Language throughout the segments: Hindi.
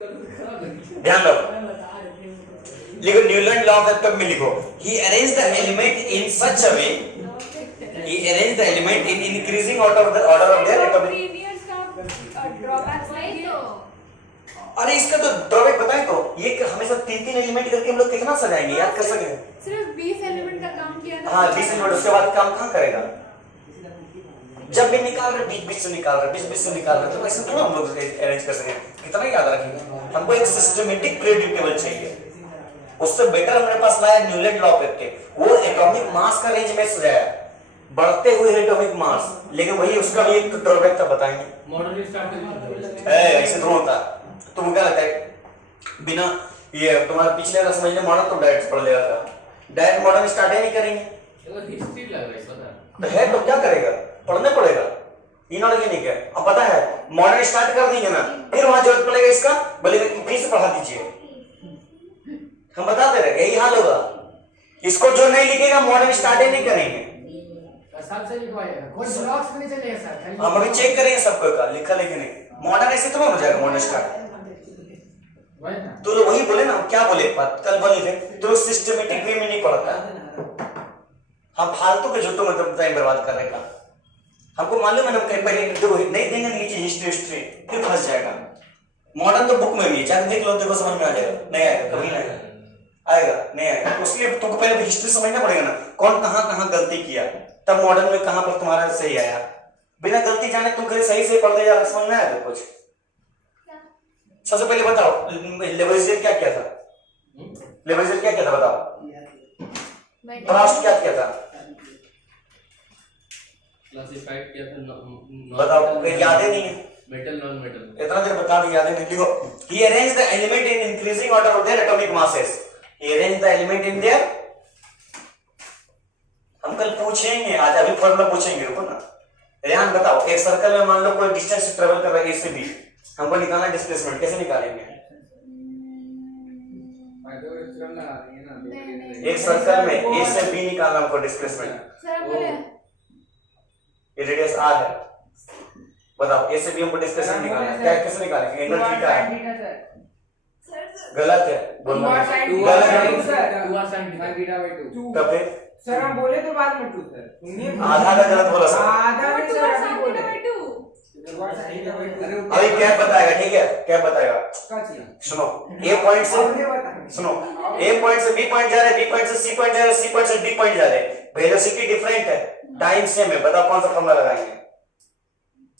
ध्यान रखो, लिखो न्यूलैंड लॉ ऑफ वेक्टर में लिखो, he arranged the element in such a way, he arranged the element in increasing order of their atomic। अरे इसका तो ड्रॉबैक बताएं तो, ये हमेशा 3-3 एलिमेंट करके हम लोग कितना सजाएंगे, याद कर सकेंगे? सिर्फ 20 एलिमेंट का काम किया ना। हाँ 20 एलिमेंट, उसके बाद काम कहाँ करेगा? जब भी निकाल रहे बीच से निकाल रहे, बीच से निकाल रहे, तो ऐसे थोड़ा हम लोग अरेंज कर सकेंगे, कितना याद रखेंगे? हमको एक सिस्टमेटिक प्रेडिक्टेबल चाहिए। उससे बेटर हमारे पास लाया न्यूलैंड लॉ ऑफ वेक्टर, वो एटॉमिक मास का रेंज में सजाया, बढ़ते हुए एटॉमिक मास, लेकिन वही उसका भी एक ड्रॉबैक था, बताएंगे? मॉडल स्टार्ट ऐसे थोड़ा होता। तुम क्या लगता है बिना ये तुम्हारा पिछले का समझने मॉडल तो डायरेक्ट पढ़ लेगा, डायरेक्ट मॉडल स्टार्ट ही नहीं करेंगे हिस्ट्री लग रहा है पता तो है, तो क्या करेगा? पढ़ना पड़ेगा, इनऑर्गेनिक है। अब पता है मॉडर्न स्टार्ट कर देंगे ना, फिर वहां जरूरत पड़ेगा इसका, बोलेगा कि फिर से पढ़ा दीजिए, हम बताते रहे, यही हाल होगा। इसको जो नहीं लिखेगा मॉडर्न स्टार्ट ही नहीं करेंगे, सबसे लिखवाएगा कोई ब्लॉक्स में नहीं चलेगा सर। हम अभी चेक करेंगे सबको का लिखा लेकिन नहीं, मॉडर्न ऐसे तो हो जाएगा मॉडर्न स्टार्ट। तो लोग वही बोले ना, क्या बोले कल बोले थे, तो सिस्टमेटिक वे में नहीं पढ़ता, हम फालतू के झूठों में टाइम बर्बाद कर रहे का। हमको मालूम है ना, कहीं पहले देखो नहीं देंगे नीचे हिस्ट्री फिर फंस जाएगा। मॉडर्न तो बुक में भी है, जाकर देख लो, देखो समझ में आ जाएगा, नहीं आएगा कभी नहीं आएगा, नहीं आएगा। उसलिए तुमको पहले हिस्ट्री समझना पड़ेगा ना, कौन कहाँ गलती किया, तब मॉडर्न में कहां पर तुम्हारा सही आया। बिना गलती जाने तुम कहीं सही से पढ़ते जा रहे, समझ में आया कुछ? सबसे पहले बताओ लेवरेजर क्या था? लेवरेजर क्या था बताओ? फ्रास्ट क्या था? क्लासिफाइड किया था, बताओ, याद ही नहीं है। मेटल नॉन मेटल, इतना देर बता दी, याद नहीं। लिखो, he arranged the element in increasing order of their atomic masses, he arranged the element in their, हम कल पूछेंगे, आज अभी फॉर्मूला पूछेंगे, रुको ना। रेहान बताओ, एक सर्कल में मान लो कोई डिस्टेंस ट्रेवल कर रहा है A से B, हमको निकालना डिस्प्लेसमेंट, कैसे निकालेंगे? एक सर्कल में A से B निकालना हमको डिस्प्लेसमेंट, ये रेडियस R है, बताओ A से B हमको डिस्प्लेसमेंट निकालना है, क्या कैसे निकालेंगे? एंगल थीटा है, गलत है, बोलना गलत है, तब फिर सर हम बोले तो बाद में 2 सर, आधा का गलत बोला सर, आधा में सर अभी बोले। अभी क्या बताएगा? ठीक है, क्या बताएगा? सुनो, A पॉइंट से सुनो, A पॉइंट से B पॉइंट जा रहे, B पॉइंट से C पॉइंट जा रहे, C पॉइंट से D पॉइंट जा रहे, वेलोसिटी डिफरेंट है, टाइम सेम है, बताओ कौन सा फॉर्मूला लगाएंगे?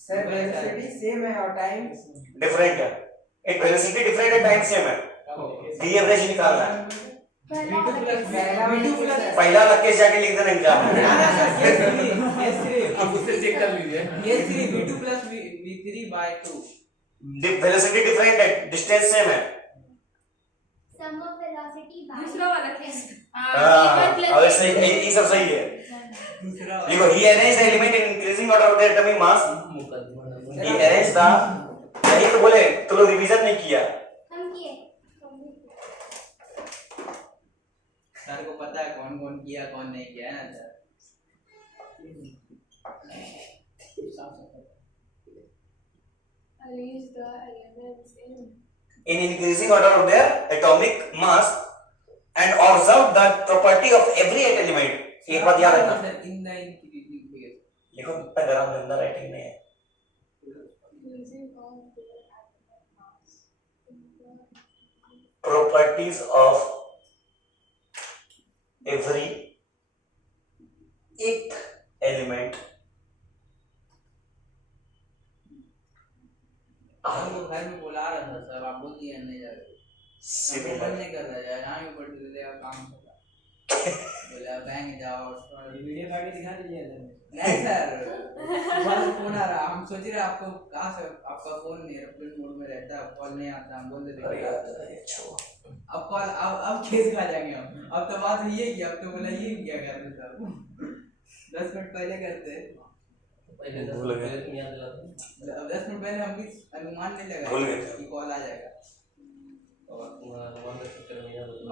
सर वेलोसिटी सेम है और टाइम डिफरेंट है, एक वेलोसिटी डिफरेंट है, टाइम सेम है, D एवरेज निकालना है। पहला लकेश जाके लिख देना एग्जाम में, आप उससे चेक कर लीजिए, S3 V2 + V3/2, velocity different है, डिस्टेंस सेम है, सम ऑफ वेलोसिटी बाय दूसरा वाला केस। हां और सही, ये सब सही है। देखो, he arranged the element in increasing order of their atomic mass, he arranged the, यही तो बोले, तो लोग रिवीजन नहीं किया। हम किए सर को पता है कौन कौन किया कौन नहीं किया है ना sir. Arrange the elements In increasing order of their atomic mass and observe the property of every element। एक बात याद रखना, इन द इंक्रीजिंग फेज लिखो, अगर आप गंदा राइटिंग नहीं है, increasing of their atomic mass. properties of every एक एलिमेंट। हम लोग घर में बुला रहा था सर, आप बोल दिया नहीं जा रहे, सिमिलर नहीं कर रहा है, यहाँ पे पढ़ ले काम कर बोला बैंक जाओ, वीडियो काट के दिखा दीजिए सर। नहीं सर बस फोन आ रहा, हम सोच रहे आपको कहाँ से, आपका फोन एयरप्लेन मोड में रहता है, कॉल नहीं आता, हम बोल देते अब कॉल, अब केस खा जाएंगे हम। अब तो बात ये की, अब तो बोला ये क्या कर रहे सर, 10 मिनट पहले करते, भूल गए, अब 10 मिनट पहले हम भी अनुमान नहीं लगा भूल गए कि कॉल आ जाएगा।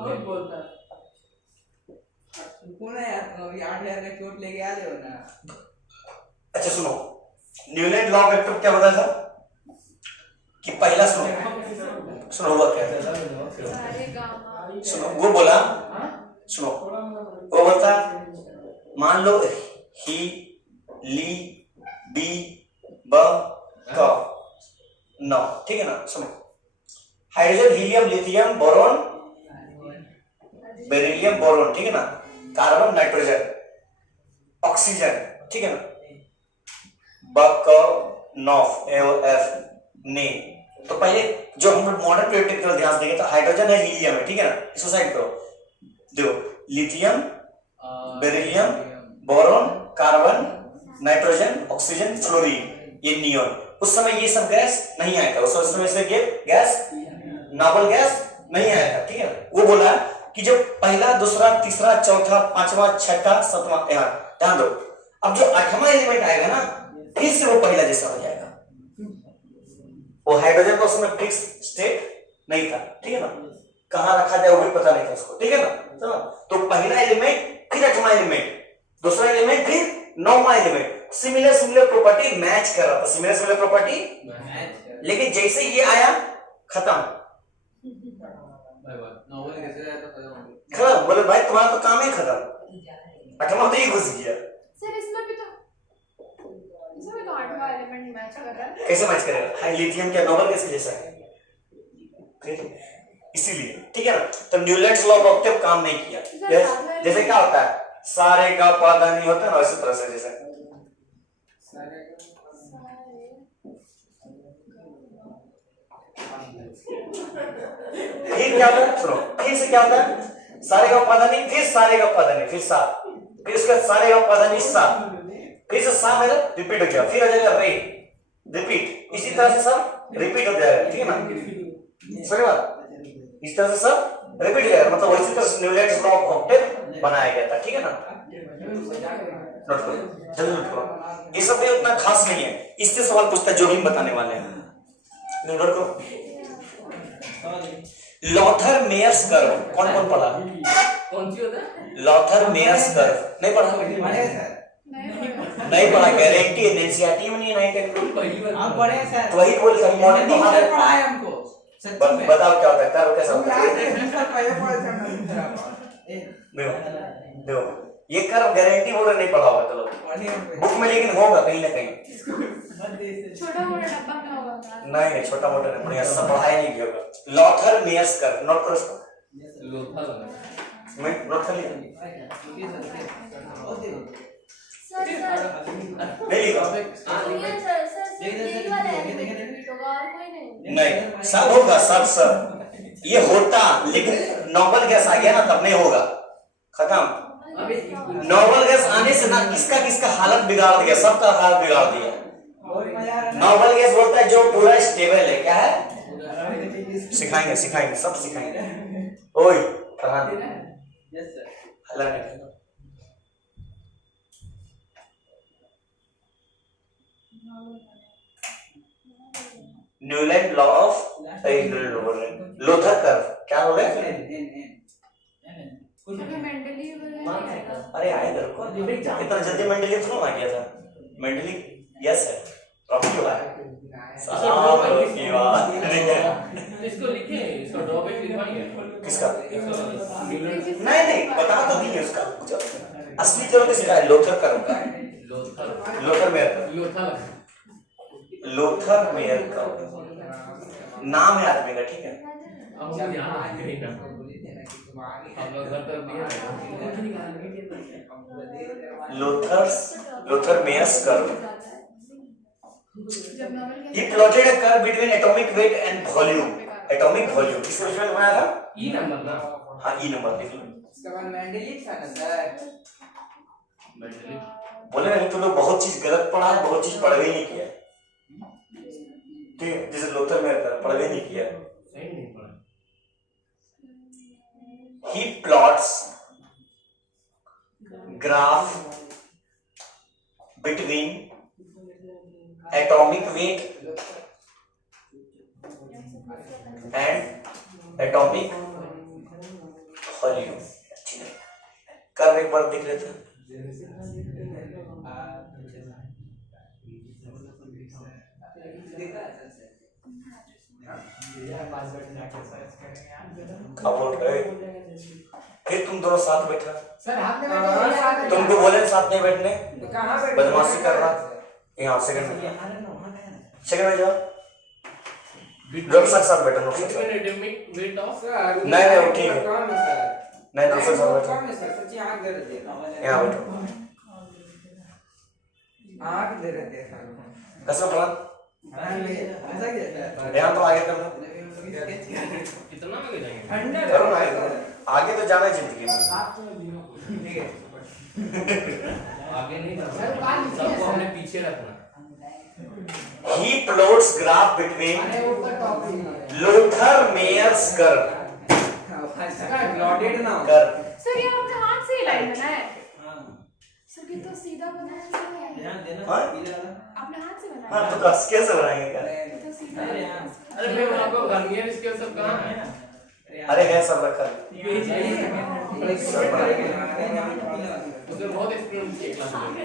और बोलता कौन है यार, अभी 8,000 का चोट लेके आ जाओ ना। अच्छा सुनो, न्यूलैंड लॉ वेक्टर क्या बताया था कि पहला सुनो, सुनो हुआ क्या था? सारे गामा सुनो वो बोला, सुनो वो बोलता मान लो ही ली बी ब क नौ, ठीक है ना? सुनो hydrogen helium lithium boron beryllium boron, ठीक है ना? कार्बन नाइट्रोजन ऑक्सीजन, ठीक है ना? ब क नौ एफ ने। तो पहले जो हम मॉडर्न पीरियोडिक टेबल ध्यान देंगे तो हाइड्रोजन है हीलियम है, ठीक है ना? इसको साइड करो, देखो lithium beryllium boron carbon nitrogen oxygen fluorine, ये नियोन। उस समय ये सब गैस नहीं आया था, उस समय से गैस नोबल गैस नहीं आया था, ठीक है? वो बोला कि जो पहला दूसरा तीसरा चौथा पांचवा छठा सातवां, यहाँ ध्यान दो, अब जो आठवां एलिमेंट आएगा ना फिर से वो पहला जैसा हो जाएगा। वो हाइड्रोजन का उसमें फिक्स स्टेट नहीं था, ठीक है ना? कहां रखा जाए वो भी पता नहीं था उसको, ठीक है ना? तो पहला एलिमेंट फिर आठवां एलिमेंट, दूसरा एलिमेंट फिर नौवां एलिमेंट, सिमिलर प्रॉपर्टी मैच कर रहा था, सिमिलर प्रॉपर्टी। लेकिन जैसे ये आया खत्म, खत्म। बोले भाई तुम्हारा तो काम ही खत्म, आठवां तो ये घुस गया। सर इसमें भी तो आठवां एलिमेंट मैच कर रहा है। कैसे मैच करेगा? हाई लिथियम क्या नोबल गैस जैसा है, इसीलिए, ठीक है ना? तो न्यूलैंड्स लॉ ऑफ ऑक्टेव काम नहीं किया। जैसे क्या होता है सारे का पौधा नहीं होता ना, इसी तरह से जैसे फिर क्या होता है, सुनो फिर से क्या होता है, सारे का पौधा नहीं, फिर सारे का पौधा नहीं, फिर सा, फिर उसका सारे का पौधा नहीं सा, फिर से सा मेरा रिपीट हो गया, फिर आ जाएगा रे रिपीट, इसी तरह से सब रिपीट हो जाएगा, ठीक है ना? समझ बात? इस तरह से सब रिपीट हो जाएगा, मतलब वैसे तो न्यूलैंड्स लॉ ऑफ ऑक्टेव बनाया गया था, ठीक है ना? नोट करो, जल्दी नोट करो, ये सब भी उतना खास नहीं है, इससे सवाल पूछता है जो भी हम बताने वाले हैं। नोट करो, लॉथर मेयर्स कर्व, कौन कौन पढ़ा? कौन सी होता है? लॉथर मेयर्स कर्व नहीं पढ़ा? नहीं पढ़ा, गारंटी है एनसीईआरटी में नहीं है, नहीं हम पढ़े हैं सर, तो वही बोल रहा हूं, मॉडर्न तो हमारे पढ़ा है हमको सच में। बताओ क्या होता है, कर्व कैसा होता है? देखो ये कर्व गारंटी बोल रहे नहीं पढ़ा होगा, चलो बुक में लेकिन होगा कहीं ना कहीं, छोटा मोटा डब्बा में होगा। नहीं छोटा मोटा नहीं, बढ़िया सब पढ़ाई नहीं किया होगा। लॉथर मेयर्स कर्व, नोट करो इसको, मैं नोट कर लिया सर नहीं लिखा, सर यही वाला एलिमेंट होगा और कोई नहीं। नहीं सब होगा, सब ये होता, लेकिन नोबल गैस आ गया ना तब नहीं होगा, खत्म। नोबल गैस आने से ना किसका किसका हालत बिगाड़ दिया, सबका हालत बिगाड़ दिया। नोबल गैस बोलता है जो पूरा स्टेबल है, क्या है? सिखाएंगे सिखाएंगे सब सिखाएंगे। ओए पढ़ा दे हल्ला नहीं। Newlands law of Lothar curve, क्या बोले? अरे आएगा, रुको, इतना जल्दी मेंडलीव थोड़ा आ गया था। मेंडलीव यस है, प्रॉब्लम हुआ है। इसको लिखे, इसको ड्रॉबैक लिखवाइए। किसका? नहीं बता तो दिए उसका, असली करो किसका है? लोथर कर्व का, लोथर मेयर का, लोथर मेयर का नाम है आदमी का, ठीक है? अब हम ध्यान रखेंगे, हम लोग घर तरफ Lothar Meyers curve, he plotted a curve between atomic weight and volume, atomic volume, किसके बीच में बनाया था? ई नंबर ना, हाँ ई नंबर लिख लो। इसका बाद मेंडलीव था ना सर, बोले नहीं तुम लोग बहुत चीज गलत पढ़ा है, बहुत चीज पढ़ भी नहीं किया, ठीक है? जैसे लोथर मेयर कर्व पढ़ भी नहीं किया। सही नहीं पढ़ा। He plots graph between atomic weight and atomic volume। Curve एक बार देख लेते हैं। क्या बोल रहे? फिर तुम दोनों साथ बैठा, सर हमने बैठे तुमको बोले साथ में बैठने, तो कहाँ बैठे? बदमाशी कर रहा। यहाँ सेकंड में जाओ, डॉक्टर साथ बैठो, डॉक्टर साथ। नहीं नहीं वो ठीक है, नहीं डॉक्टर साथ बैठो, यहाँ बैठो। कसम पड़ा यहाँ तो आगे कर लो, कितना आगे जाएंगे? करो ना आगे तो जाना है जिंदगी में। आगे नहीं जाना, सबको हमने पीछे रखना। He plots graph between अरे ऊपर topic Lothar Mayer's curve. Plotted ना Curve. सर ये आपने हाथ से ही लाइन बनाया है। सर ये तो सीधा बनाया है। हाँ? आपने हाथ से बनाया हाँ तो कस कैसे बनाएंगे क्या? है। ये तो सीधा अरे मैं वहाँ को वर्नियर स्केल सब कहाँ है? अरे है सब रखा है। उसमें बहुत एक्सपीरियंस किया क्लास में।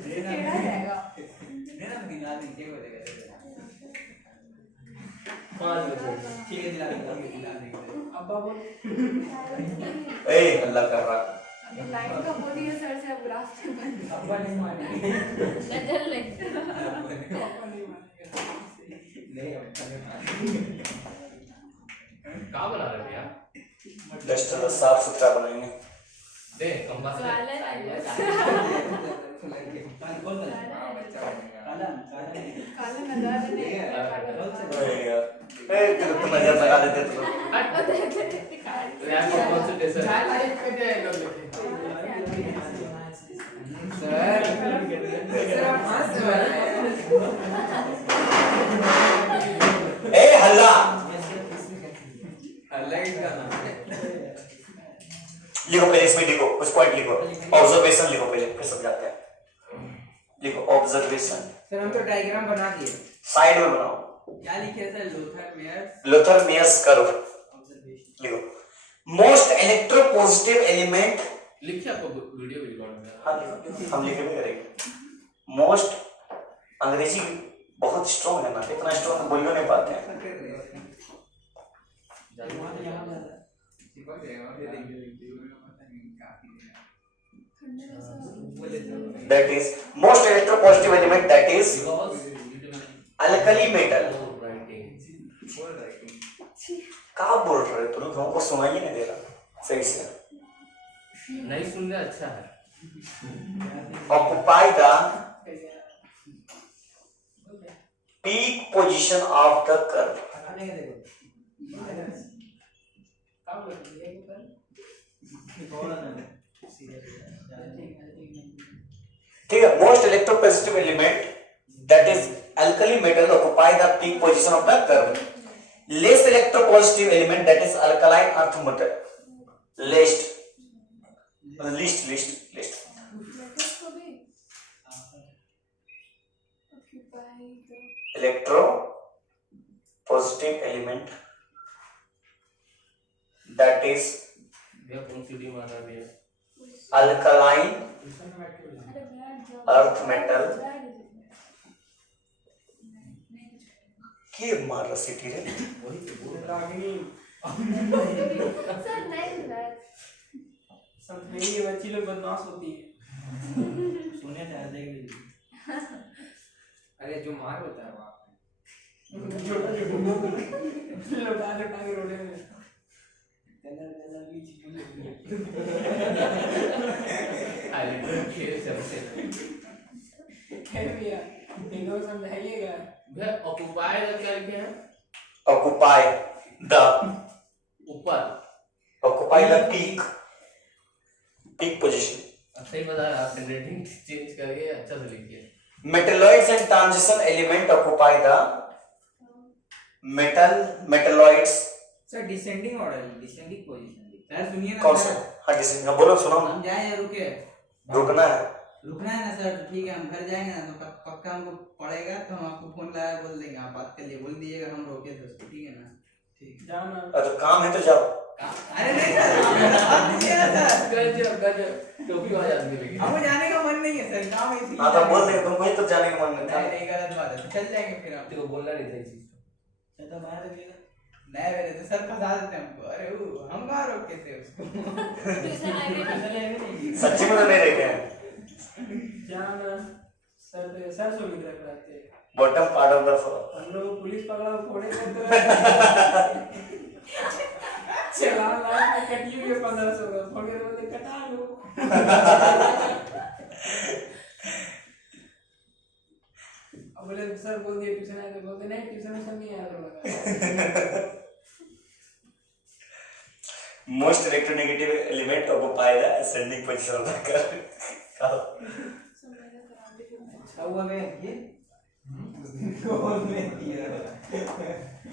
टेढ़ा जाएगा। 5 बजे। ए अल्लाह कर रहा। अभी लाइन का बोली है सर से अब ग्राफ से बन। नजर लग कहाँ बना रहे थे यार? डस्टर साफ सुथरा बनाएंगे। दे कंपास दे। काला काला नजर नहीं अरे यार, ए तेरे को नजर लगा देते तो। यार कौन से टेस्ट है? चार तारीख पे दे लोग लेके सर आप हाथ से बनाए ए हल्ला अलग का नाम लिखो पहले, इसमें लिखो कुछ पॉइंट लिखो, ऑब्जर्वेशन लिखो पहले फिर समझाते हैं। लिखो ऑब्जर्वेशन, सर हम तो डायग्राम बना दिए। साइड में बनाओ। क्या लिखे सर? लोथर मेयर्स कर्व लिखो। मोस्ट इलेक्ट्रोपॉजिटिव एलिमेंट, लिखिए आपको वीडियो रिकॉर्ड में। हाँ हम लिखे भी करेंगे। मोस्ट, अंग्रेजी बहुत स्ट्रॉन्ग है ना, इतना स्ट्रॉन्ग बोल नहीं पाते हैं। That is most electropositive element, that is alkali metal. क्या बोल रहे हो तुम लोग? हमको सुनाई नहीं दे रहा सही से। नहीं सुन रहे, अच्छा है। Occupy the peak position of the curve. ठीक है, most electropositive element that is alkali metal occupy the peak position of the curve. Less electropositive element that is alkaline earth metal. List list list list electro positive element that is भैया कौन सी डी मारा भैया? अल्कलाइन अर्थ मेटल के मार रहा सिटी रे। वही तो बोल रहा सर नहीं सर मेरी बच्ची लोग बदमाश होती है। सुने थे देख लीजिए। अरे जो मार होता है वहाँ छोटा लौटा के रोने में कलर भी अरे खेल चलते खेल भैया इनको समझाइएगा। भैया ऑक्यूपाई का क्या लिखे हैं? ऑक्यूपाई द, ऊपर। Occupy the peak, peak position. सही बता रहा, आप रेटिंग चेंज करके अच्छा से लिखिए। Metalloids and transition element occupy the metalloids. Sir descending order, descending position. Sir सुनिए ना कौन सा? सर, हाँ डिसेंडिंग, बोलो सुनो। हम जाए या रुके? रुकना है। रुकना है ना सर, तो ठीक है हम घर जाएंगे ना तो पक्का हमको पड़ेगा, तो हम आपको फोन लगा बोल देंगे, आप बात कर लिए बोल दीजिएगा हम रोके थे उसको, ठीक है ना? ठीक जाओ ना। तो काम है तो जाओ। अरे नहीं सर बात नहीं है सर गजब गजब टोपी वाले आदमी लेके हमें जाने का मन नहीं है सर काम ऐसी हाँ तो बोल दे तुमको ही तो जाने का मन नहीं था। नहीं गलत बात है चल जाएंगे फिर हम तेरे को बोलना नहीं था इस चीज को तो बाहर लगेगा नहीं मेरे तो सर फंसा देते हैं हमको अरे वो हम कहाँ रोकते थे उसको ट्यूशन आए भी सच्ची में तो नहीं देखे हैं। जान सर सो मिल रहा थे बॉटम पार्ट ऑफ द हम लोग पुलिस पकड़ा फोड़े करते चला ला कटियो के 1500 का फोड़े बोले कटा लो अब बोले सर बोल दिए ट्यूशन आए तो बोलते नहीं ट्यूशन नहीं आया लगा मोस्ट इलेक्ट्रोनेगेटिव एलिमेंट ऑफ पाएगा असेंडिंग पोजीशन का अच्छा हुआ मैं ये कौन में दिया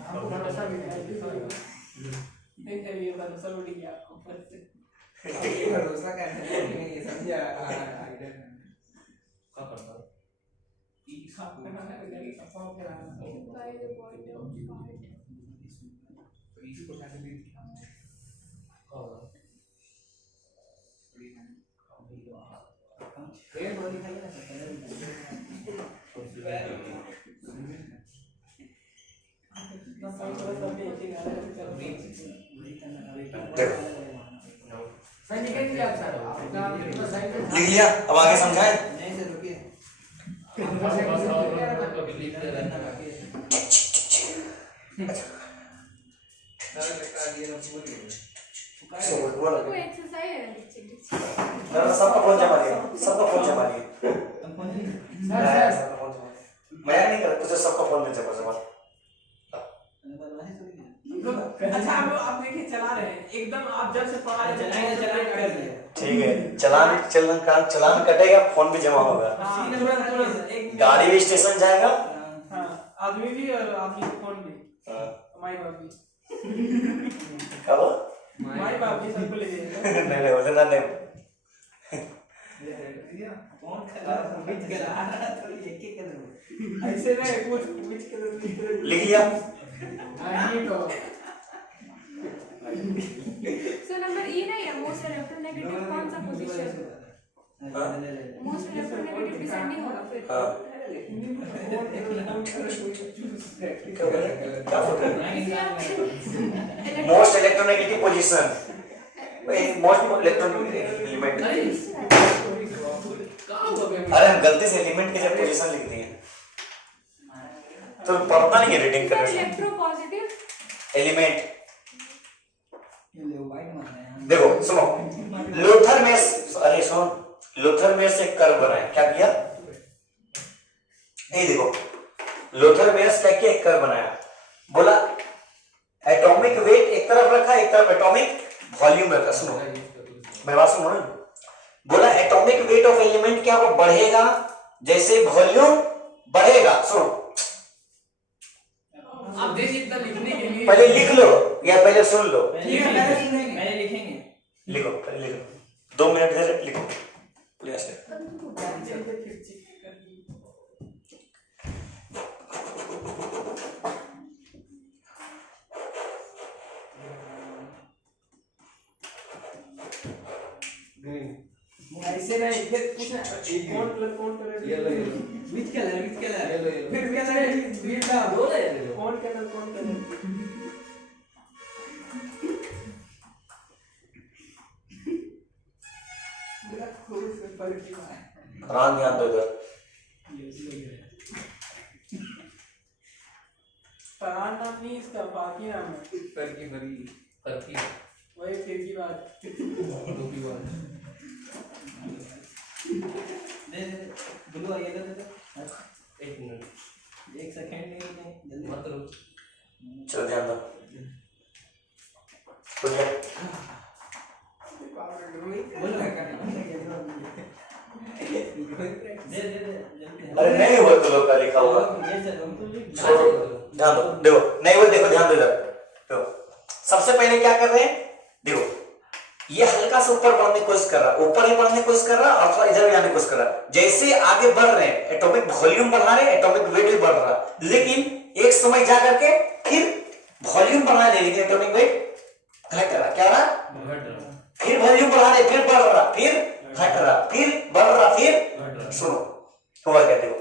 आपको भरोसा भी नहीं देख ये भरोसा उड़ गया ऊपर से भरोसा करने में ये समझा आइडिया क्या करता है साफ करना है जाके कपाव पे आना by the point of part इसको कैसे भी पेड़ बड़ी खाई ना ना साइड पर तब एक ही गाना चल रही सही निकल गया आप सर आपका तो सही लिख लिया अब आगे समझाए। नहीं सर रुकिए कभी लिखते रहना सर का ये ना बोलिए को एक्सरसाइज है नीचे सबका फोन जमा लिया सबका फोन जमा लिया मैं नहीं कर तुझे सबका फोन दे जमा अच्छा आप देखिए चला रहे हैं एकदम आप जब से पढ़ा रहे हैं चलाएंगे ठीक है चलान कटेगा फोन भी जमा होगा तुरंत एक गाड़ी भी स्टेशन जाएगा। हाँ आदमी भी और आदमी फोन भी हाँ, माई बाप भी कब माई बाप भी सबको ले जाएगा नहीं उतना नहीं कौन खेला बीच खेला थोड़ी एक एक कर ऐसे नहीं कुछ कर लिख लिया। नहीं तो सो नंबर ई नहीं है मोस्ट इलेक्ट्रोनेगेटिव कौन सा पोजीशन मोस्ट इलेक्ट्रोनेगेटिव डिसेंडिंग होगा फिर हाँ क्या बोले क्या बोल रहे most electronegative position most electronegative element. अरे हम गलती से एलिमेंट की जब पोजीशन लिख दिए तो पढ़ता नहीं है रीडिंग करने से। इलेक्ट्रो पॉजिटिव एलिमेंट ये ले वाइट मारना है देखो सुनो लूथर में से कर्व बनाया क्या किया ये देखो लूथर मेयर्स क्या किया एक कर्व बनाया बोला एटॉमिक वेट एक तरफ रखा एक तरफ एटॉमिक वॉल्यूम रखा। सुनो मेरी बात सुनो ना बोला एटॉमिक वेट ऑफ एलिमेंट क्या वो बढ़ेगा जैसे वॉल्यूम बढ़ेगा। सुनो आप देखिए इतना लिखने के लिए पहले लिख लो या पहले सुन लो ठीक है मैंने लिखेंगे लिखो पहले लिखो 2 मिनट दे लिखो यस ऐसे नहीं फिर पूछना कौन colour yellow which colour yellow फिर कलर बीटा दो ना येलो कौन कलर मेरा खूब से पर की है रान ध्यान दो इधर फरहान नाम नहीं इसका बाकी नाम है फर्की वही फिर की बात दो की बात दे ब्लू आ येलो दे एक मिनट एक सेकंड नहीं जल्दी मत रुक चलो ध्यान दो हो गया बोलो दे जल्दी अरे नहीं हुआ तो लोग का लिखा होगा ये सर हम तो लिख छोड़ो ध्यान दो देखो नहीं हुआ देखो ध्यान दो इधर देखो सबसे पहले क्या कर रहे हैं देखो ये हल्का सा ऊपर बढ़ने की कोशिश कर रहा है ऊपर ही बढ़ने की कोशिश कर रहा है और थोड़ा इधर भी आने की कोशिश कर रहा है जैसे आगे बढ़ रहे हैं एटॉमिक वॉल्यूम बढ़ा रहे हैं एटॉमिक वेट भी बढ़ रहा है लेकिन एक समय जा करके फिर वॉल्यूम बढ़ा रहे लेकिन एटॉमिक वेट घट रहा, क्या रहा, घट रहा, फिर वॉल्यूम बढ़ा रहे, फिर बढ़ रहा, फिर घट रहा, फिर बढ़ रहा, फिर घट रहा। सुनो हुआ क्या देखो,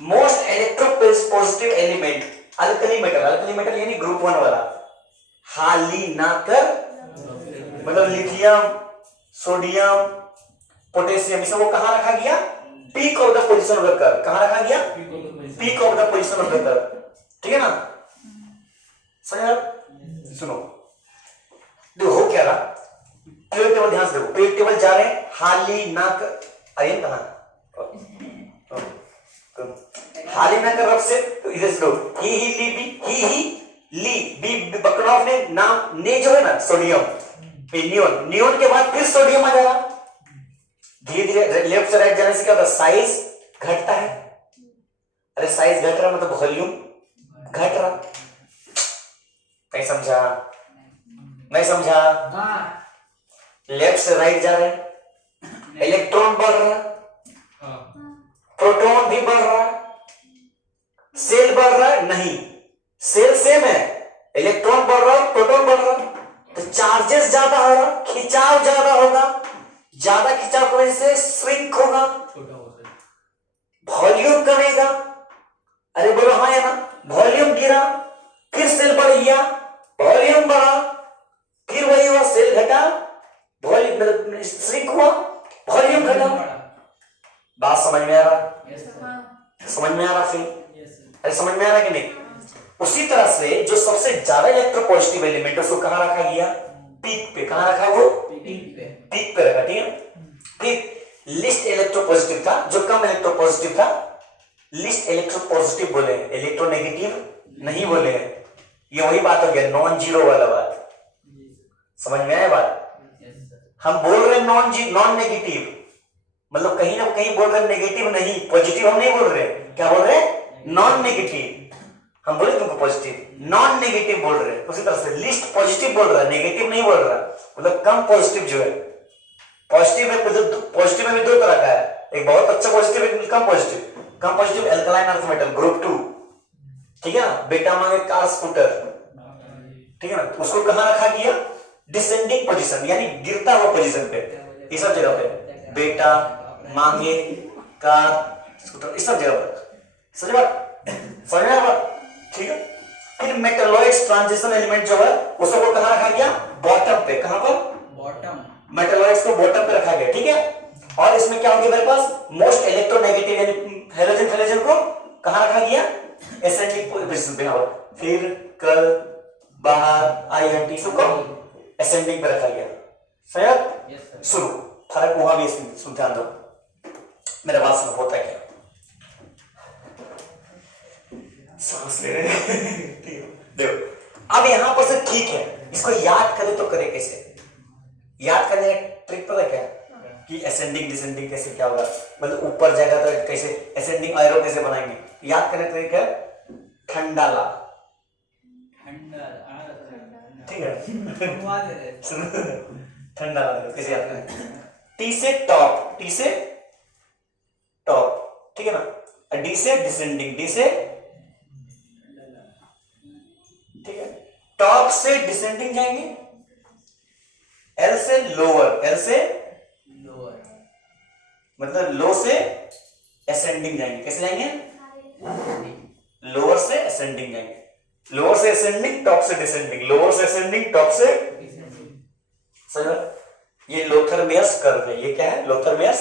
most electropositive element alkali metal यानी ग्रुप 1 वाला, हाली ना कर मतलब लिथियम, सोडियम, पोटेशियम, इसे वो कहां रखा गया, peak of the position of the curve, कहां रखा गया, peak of the position of the curve, ठीक है ना, समझ। सुनो देखो हो क्या रहा, पीरियड टेबल ध्यान से देखो, पीरियड टेबल जा रहे हैं, हाली ना कर, आइए कहां, हाली ना कर रब से, तो इधर से दो, ही ली बी बकनॉफ ने नाम, ने जो है ना सोडियम, नियोन, नियोन के बाद फिर सोडियम आ जाएगा, धीरे धीरे लेफ्ट से राइट जाने से क्या होता है, साइज घटता है, अरे साइज घट रहा मतलब वॉल्यूम घट रहा, नहीं समझा, नहीं समझा, हाँ लेफ्ट से राइट जा रहे हैं, इलेक्ट्रॉन बढ़ रहा है, प्रोटॉन भी बढ़ रहा है, सेल बढ़ रहा है, नहीं सेल सेम है, इलेक्ट्रॉन बढ़ रहा है, प्रोटॉन बढ़ रहा है, तो चार्जेस ज्यादा हो रहा, खिंचाव ज्यादा होगा, ज्यादा खिंचाव की वजह से श्रिंक होगा, छोटा होता है। वॉल्यूम कमेगा, अरे बोलो हाँ या ना, वॉल्यूम गिरा, फिर सेल बढ़ गया, वॉल्यूम बढ़ा, फिर वही हुआ, सेल घटा, वॉल्यूम मतलब श्रिंक हुआ, वॉल्यूम घटा, बात समझ में आ रहा, समझ में आ रहा, फिर अरे समझ में आ रहा कि नहीं। उसी तरह से जो सबसे ज्यादा इलेक्ट्रोपॉजिटिव एलिमेंट है उसको कहां रखा गया, पीक पे, कहां रखा वो, पीक पे रखा, ठीक है। फिर लिस्ट इलेक्ट्रोपॉजिटिव था, जो कम इलेक्ट्रोपॉजिटिव था, लिस्ट इलेक्ट्रोपॉजिटिव बोले, इलेक्ट्रोनेगेटिव नहीं बोले, ये वही बात हो गया नॉन जीरो वाला बात, समझ में आया बात, हम बोल रहे हैं नॉन नेगेटिव, मतलब कहीं ना कहीं बोल रहे हैं नेगेटिव नहीं, पॉजिटिव हम नहीं बोल रहे, क्या बोल रहे हैं, नॉन नेगेटिव, हम बोले तुमको पॉजिटिव, नॉन नेगेटिव बोल रहे हैं, उसी तरह से लिस्ट पॉजिटिव बोल रहा है, नेगेटिव नहीं बोल रहा, मतलब कम पॉजिटिव जो है, पॉजिटिव में भी दो तरह का है, एक बहुत अच्छा पॉजिटिव, एक कम positive alkaline earth metal group 2, ठीक है ना, बेटा मांगे कार स्कूटर, ठीक है ना, उसको कहां रखा गया, डिसेंडिंग पोजीशन यानी गिरता हुआ पोजीशन पे, ये सब जगह पे, बेटा मांगे कार स्कूटर, इस सब जगह पर, समझ में आ रहा, ठीक है। फिर मेटलॉइड्स ट्रांजिशन एलिमेंट जो है उसको कहां रखा गया, बॉटम पे, कहां पर, बॉटम, मेटलॉइड्स को बॉटम पे रखा गया, ठीक है। और इसमें क्या होगा मेरे पास, मोस्ट इलेक्ट्रोनेगेटिव यानी हैलोजन को कहां रखा गया, एसेंडिंग पोजीशन पे, फिर कल बाहर आईएनटी को एसेंडिंग पे रखा गया, सही। सुनो फर्क वहां भी सुन, ध्यान दो मेरा बात सुनो, होता क्या, सांस ले रहे हैं देखो, अब यहां पर से ठीक है, इसको याद करे तो करे कैसे, याद करने का ट्रिक पता क्या कि असेंडिंग डिसेंडिंग कैसे क्या होगा, मतलब ऊपर जाएगा तो कैसे असेंडिंग एरो कैसे बनाएंगे, याद करने का तरीका है, ठंडा ला, ठीक है, ठंडा ला कैसे याद करें, टी से टॉप, ठीक है ना, डी से डिसेंडिंग, डी से, ठीक है, टॉप से डिसेंडिंग जाएंगे, एल से लोअर, मतलब लो से असेंडिंग जाएंगे, कैसे जाएंगे, लोअर से असेंडिंग जाएंगे, लोअर से असेंडिंग, टॉप से डिसेंडिंग, लोअर से असेंडिंग, टॉप से, समझ, ये लोथरमियस कर्व है, ये क्या है, लोथरमियस,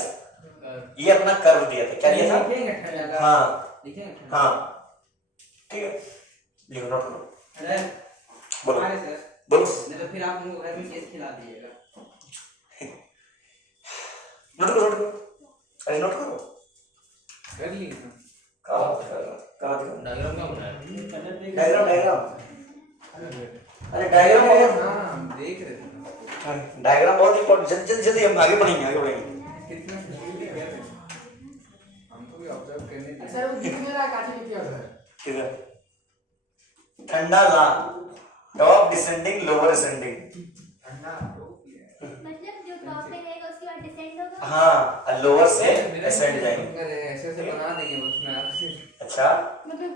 ये अपना कर्व दिया था, क्या दिया था, हाँ ठीक है, लिखो नोट करो, बोलो बोलो, नहीं तो फिर आप उनको घर में केस खिला दीजिएगा, नोट करो, अरे नोट करो, कर ली कहाँ डायग्राम क्या बनाया, डायग्राम, अरे डायग्राम बहुत, हाँ देख रहे थे, डायग्राम बहुत इंपॉर्टेंट, जल्दी हम आगे बढ़ेंगे, कितना जल्दी कर रहे हैं, हमको भी ऑब्जर्व करने दीजिए। सर वो दिख नहीं रहा, काटी लिखी है उधर, किधर, ठंडा ला, टॉप डिसेंडिंग, लोअर असेंडिंग, मतलब जो टॉप पे रहेगा उसके बाद डिसेंड होगा, हाँ, लोअर से असेंड जाएंगे, अरे ऐसे से बना देंगे उसमें आपसे, अच्छा, मतलब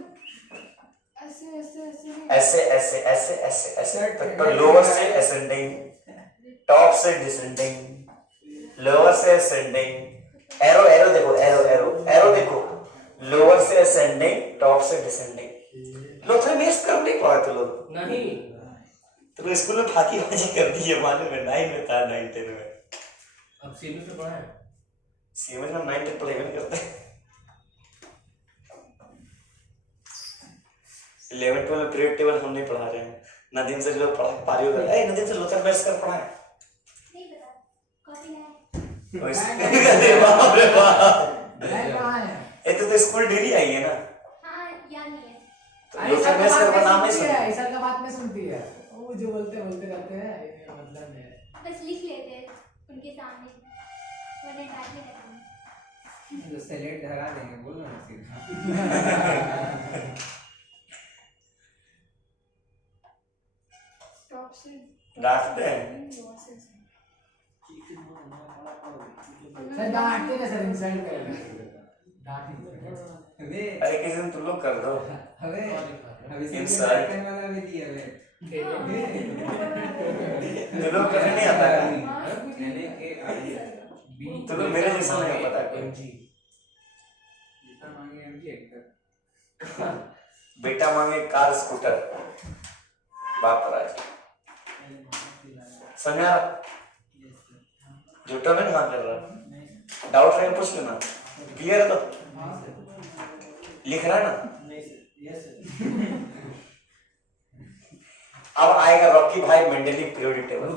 ऐसे ऐसे ऐसे नहीं। ऐसे ऐसे ऐसे ऐसे ऐसे तक तो लोअर से असेंडिंग, टॉप से डिसेंडिंग, लोअर से असेंडिंग, एरो एरो देखो, एरो एरो एरो देखो, लोअर से असेंडिंग, टॉप से डिसेंडिंग। लोग तो मेस कर नहीं पाए थे लोग। नहीं तो स्कूल में फाकी बाजी कर दी है, मालूम है? 9 में था, 9 10 में। अब सीएमएस में पढ़ा है। सीएमएस में 9 10 पढ़ाई नहीं करते। 11 12 में पीरियड टेबल हम नहीं पढ़ा रहे हैं। नदीम से जो पढ़ा पारी होगा, ए नदीम से लोथर बेस कर पढ़ा है। नहीं पता कॉपी है अरे बाप रे बाप, मैं कहाँ है? ये तो स्कूल डेली आई है ना। हाँ याद नहीं है तो लोथर बेस कर नाम नहीं सुना। ऐसा का बात में सुनती है वो जो बोलते बोलते रहते हैं, इसका मतलब है बस लिख लेते हैं उनके सामने, वरना टाइप नहीं करना। तो सेलेक्ट धरा देंगे, बोलो ना सीधा। टॉप से डांटते हैं। सर डांटते ना सर, इंसल्ट कर रहे हैं, डांट अबे अरे किसी दिन तुम लोग कर दो। अबे अभी Insult. करने वाला भी दिया बे। तुम लोग करने नहीं आता है। यानी कि तुम लोग मेरे जैसा नहीं पता कोई। जितना मांगे एमजी एक्टर। बेटा मांगे कार स्कूटर, बाप राज समझा? झूठा नहीं हाँ कर रहा, डाउट है पूछ लेना, क्लियर है? तो लिख रहा है ना? अब आएगा रॉकी भाई मेंडलिक पीरियोडिक टेबल।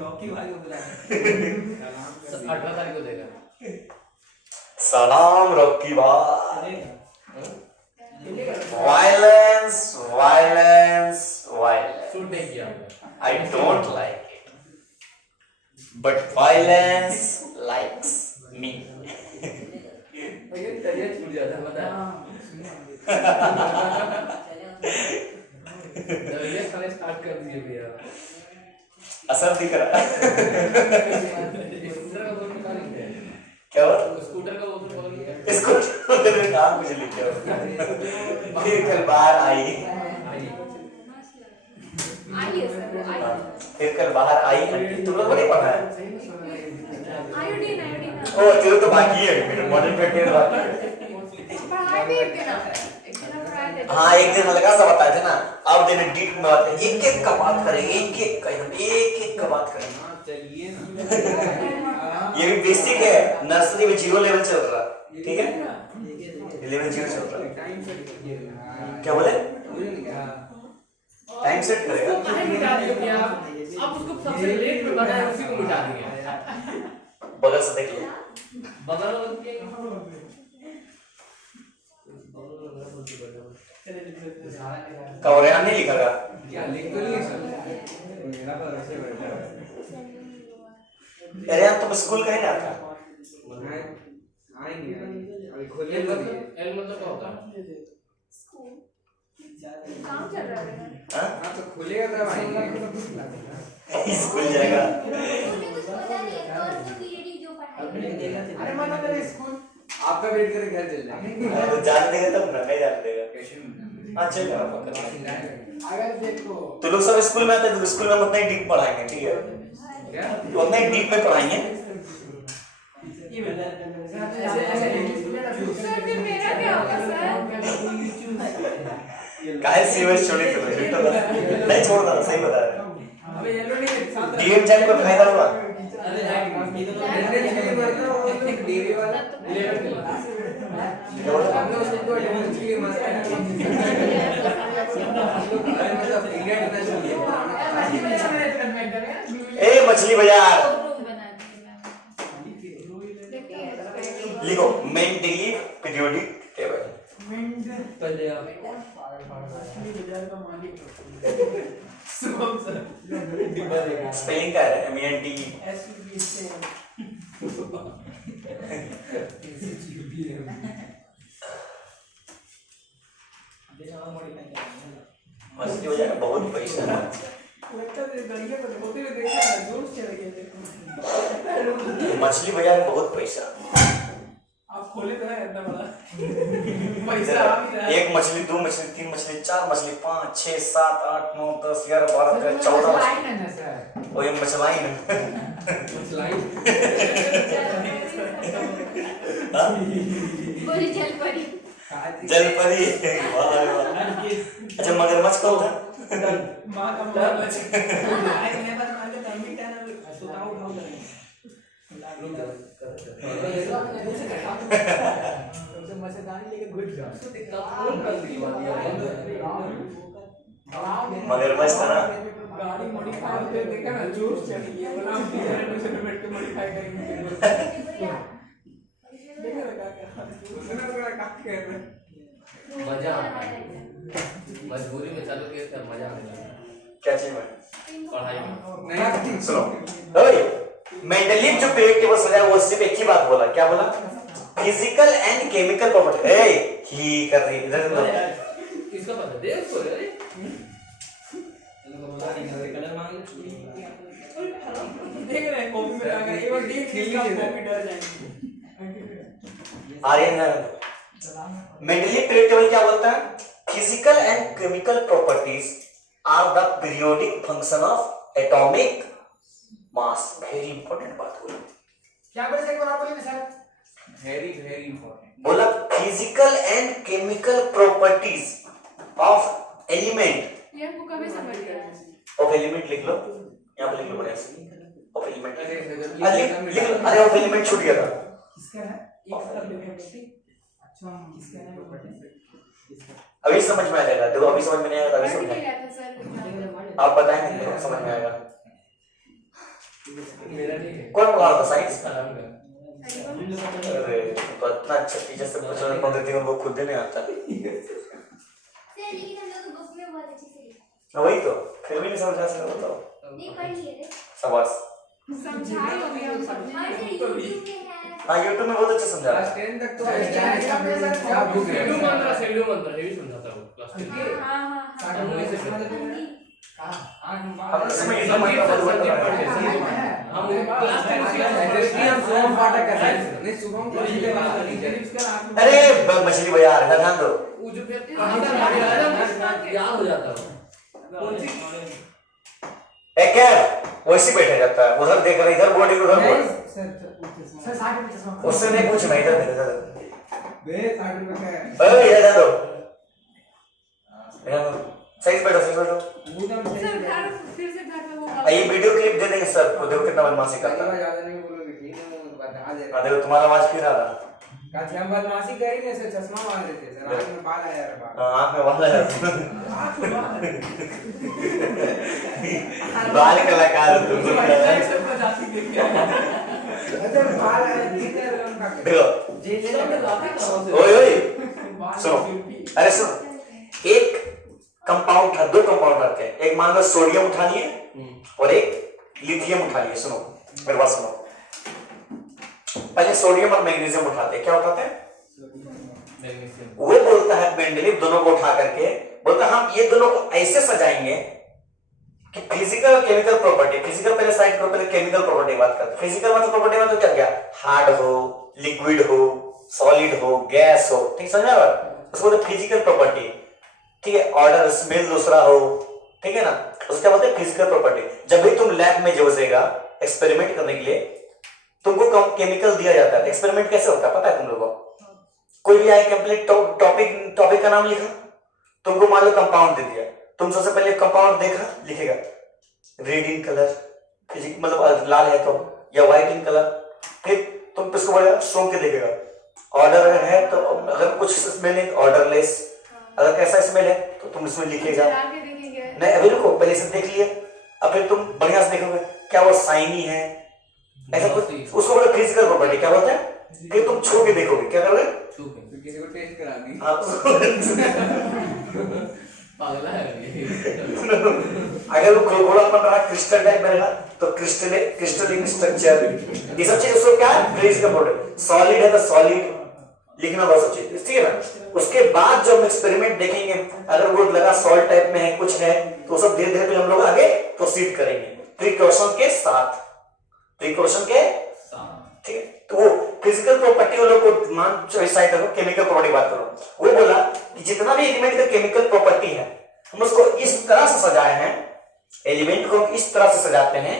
रॉकी भाई को बुला 18 तारीख को देगा। सलाम रॉकी भाई। वायलेंस वायलेंस वायलेंस, शूट नहीं किया I don't like it, but violence likes me. ये तबीयत छूट जाता है, पता है? तबीयत खाने स्टार्ट कर दिए भैया। असर दिख रहा है। स्कूटर का बोतल निकाल लेते हैं। क्या हुआ? स्कूटर का बोतल खोल के इसको मेरे नाम कुछ लिखे हो। फिर कल बाहर आई, आई है सर, वो आई फिर कल बाहर आई आंटी। तुम लोग को नहीं पता है? आयोडीन आयोडीन ओ तेरे तो बाकी है, मेरे मॉडर्न पेट बाकी है। पढ़ाई भी एक दिन पढ़ाए थे। हाँ एक दिन हल्का सा बताए थे ना, अब दिन डीप में बात करें, एक एक का बात करेंगे, एक एक का, एक एक का बात करेंगे। चलिए ना। ये भी बेसिक है, नर्सरी में 0 लेवल चल रहा, ठीक है? 11 0 चल रहा। टाइम सेट करिए। क्या बोले? टाइम सेट उसको करेगा। काहे मिटा दिए भैया? आप उसको सबसे लेट में बनाए, उसी को मिटा दिए। बगल से देख लो। बगल के कवरियान नहीं लिखा था। क्या लिख तो लिए सर? मेरा तो ऐसे बैठा है। अरे यार तुम स्कूल कहीं ना था? आएंगे अभी खोलने एल लगे। मतलब क्या होता है? स्कूल काम चल रहा है। हाँ? हाँ तो खुलेगा तब आएंगे। स्कूल जाएगा। उन्होंने तो सोचा नहीं है और तो पीरियड जो पढ़ाई। अरे मानो मेरे स्कूल आपका वेट करके घर चल जाएंगे। अरे जान देगा तब ना, नहीं जान देगा। कैसे हाँ चल जाओ पक्का। अगर देखो तो लोग सब स्कूल में आते हैं तो स्कूल में हम उतना ही डीप पढ़ाएंगे, ठीक है? क्या? उतना ही डीप में पढ़ाएंगे। ऐसे ऐसे सर फिर मेरा क्या होगा सर? काहे सीरियस छोड़ी तो नहीं छोड़ना, सही बता रहे हैं। अबे येलो नहीं डीएम जैन को फायदा हुआ। डेरी वाला हमने उसको तो एडवांस के लिए मस्त है। अरे मतलब इंग्लैंड में चल गया। ए मछली बाजार रूम बना दिया। लिखो मेंटली पीरियोडिक टेबल। पहले आप स्पेलिंग क्या है? MENT। मछली बाजार में बहुत पैसा है। मछली बाजार में बहुत पैसा। आप खोले तो है इतना बड़ा पैसा आ भी रहा है। एक मछली, दो मछली, तीन मछली, चार मछली, 5, 6, 7, 8, 9, 10, 11, 12, 13, 14 लाइन मछली। है ना सर। वो ये मछलाई है। हाँ? बोली चल पड़ी। जलपरी। वाह वाह। अच्छा मगरमच्छ कौन था? माँ का मगरमच्छ। आए मेरे पास माँ के टाइमिंग टाइम सुताओ उठाओ करेंगे। तुमसे मच्छरदानी लेके घुट जाओ। मगरमच्छ था ना? गाड़ी मॉडिफाई होते देखा ना, जोश चढ़ी है, बोला हम दूसरे में बैठ के मॉडिफाई करेंगे। देखा ना क्या सुना थोड़ा काट के मजा आता है। मजबूरी में चालू किया था, मजा आने लगा क्या चीज में? पढ़ाई में। नहीं सुनो, ओए, मेंडलीव जो पीरियड टेबल सजाया वो सिर्फ एक ही बात बोला, क्या बोला? Physical and chemical property. ए ही कर रही इधर से इसका पता दे उसको रे। देख रहे हैं कॉपी में आकर एक बार देख इसका कॉपी डर जाएंगे। आर्यन मेंडलीव पीरियड टेबल क्या बोलता है? Physical and chemical properties are the periodic function of atomic mass. Very important बात बोला। क्या बोले सर, एक बार और बोलिए सर। Very important. बोला physical and chemical properties of element. ये आपको कभी समझ गया? ऑफ एलिमेंट लिख लो, यहाँ पे लिख लो बढ़िया से। ऑफ एलिमेंट लिख लो। अरे ऑफ एलिमेंट छूट गया था। किसका है? एक तरफ देखो बेटी। अच्छा किसका है प्रॉपर्टी? अभी समझ में आ जाएगा। देखो अभी समझ में नहीं आएगा, अभी पढ़ समझ के में गया था सर। आप बताएंगे तो समझ में आएगा। मेरा नहीं है। कौन पढ़ा था साइंस? आराम कर। अरे तो इतना अच्छा टीचर से पूछो, पंडित उनको खुद ही नहीं आता। सर लेकिन हम लोग बुक में बहुत अच्छे से लिखा। वही तो, फिर भी नहीं समझा सकते, बताओ। नहीं पढ़ लिए रे। शाबाश। समझाई होगी हम सब। हाँ सर यूट्यूब में है। हाँ यूट्यूब में बहुत अच्छा समझा रहा क्लास है। 10 तक तो क्या बुक है? शेड्यूल मंत्र हेवी समझाता हूँ क्लास 10 के। हाँ हाँ हाँ। हिंदी। हम इसमें इतना मतलब हम क्लास 10 एसएसटीएम सोम फाटक का साइंस नहीं शुभम को लिखने वाला टीचर। अरे मछली भैया आ रहा, ध्यान दो। वो जो फिर याद हो जाता है। एक वैसे बैठा जाता है, उधर देख रहा, इधर बोर्ड उधर बोर्ड। सर साथ में चश्मा। उससे नहीं पूछ, मैं इधर देख इधर। बे 60 रुपए का है। ओए इधर दो, इधर दो। सही से बैठो, सही से बैठो। सर घर फिर से घर में वो ये वीडियो क्लिप दे देंगे सर को, देखो कितना बदमाशी करता है। ज्यादा नहीं बोलोगे ठीक है, बता दे। हाँ देखो तुम्हारा आवाज फिर आ रहा है। काची हम बदमाशी करी नहीं सर, चश्मा मार देते सर, आंख में बाल आया यार बाल। हाँ, आँख में बाल है। बाल कलाकार हो तुम। सबको जाती देखिए। अच्छा बाल आया ठीक है उनका। देखो ओए ओए सुनो, अरे सुनो, एक कंपाउंड था, दो कंपाउंड रहते हैं। एक मान लो सोडियम उठा लिए और एक लिथियम उठा लिए। सुनो मेरी बात सुनो, पहले सोडियम और मैग्नीशियम उठाते हैं। क्या उठाते हैं? वो बोलता है मेंडलीव दोनों को उठा करके बोलता है हम ये दोनों को ऐसे सजाएंगे कि फिजिकल और केमिकल प्रॉपर्टी। फिजिकल पहले साइड करो, पहले केमिकल प्रॉपर्टी बात करते हैं। फिजिकल मतलब प्रॉपर्टी में तो क्या क्या, हार्ड हो, लिक्विड हो, सॉलिड हो, गैस हो, ठीक समझा? उसको बोलते फिजिकल प्रॉपर्टी, ठीक है। ऑर्डर स्मेल दूसरा हो, ठीक है ना, उसको क्या बोलते हैं? Physical property. जब भी तुम लैब में जाओगे एक्सपेरिमेंट करने के लिए, तुमको केमिकल दिया जाता है। एक्सपेरिमेंट कैसे होता है पता है तुम लोगों को? कोई भी आए कंप्लीट टॉपिक का नाम लिखा, तुमको मान लो कंपाउंड दे दिया, तुम सबसे पहले कंपाउंड देखा, लिखेगा रेड इन कलर, फिजिक मतलब लाल है तो, या व्हाइट इन कलर। फिर तुम इसको बोलेगा सूंघ के देखेगा, ऑर्डर अगर है तो, अगर कुछ स्मेल है ऑर्डरलेस, अगर कैसा स्मेल है तो तुम इसमें लिखेगा। चला के देखेंगे। नहीं अभी रुको, पहले से देख लिया, अब फिर तुम बढ़िया से देखोगे क्या वो शाइनी है, ऐसा कुछ, उसको बोले फिजिकल प्रॉपर्टी। क्या बोलते हैं? फिर तुम छू के देखोगे, क्या करोगे? फिर किसी को टेस्ट करा दी। पागला है ये। अगर वो गोलापन रहा, क्रिस्टल टाइप में रहा, तो क्रिस्टलिन स्ट्रक्चर, ये सब चीज उसको क्या है? Physical property. सॉलिड है तो सॉलिड लिखना, बहुत सब चीज, ठीक है ना। उसके बाद जब हम एक्सपेरिमेंट देखेंगे, अगर वो लगा सॉल्ट टाइप में है, कुछ है, तो सब धीरे धीरे हम लोग आगे प्रोसीड करेंगे प्रिकॉशन के साथ, प्रिकॉशन के, ठीक है। तो वो फिजिकल प्रॉपर्टी वालों को मान इस साइड रखो, केमिकल प्रॉपर्टी बात करो। वो बोला कि जितना भी एलिमेंट का केमिकल प्रॉपर्टी है हम उसको इस तरह से सजाए हैं, एलिमेंट को हम इस तरह से सजाते हैं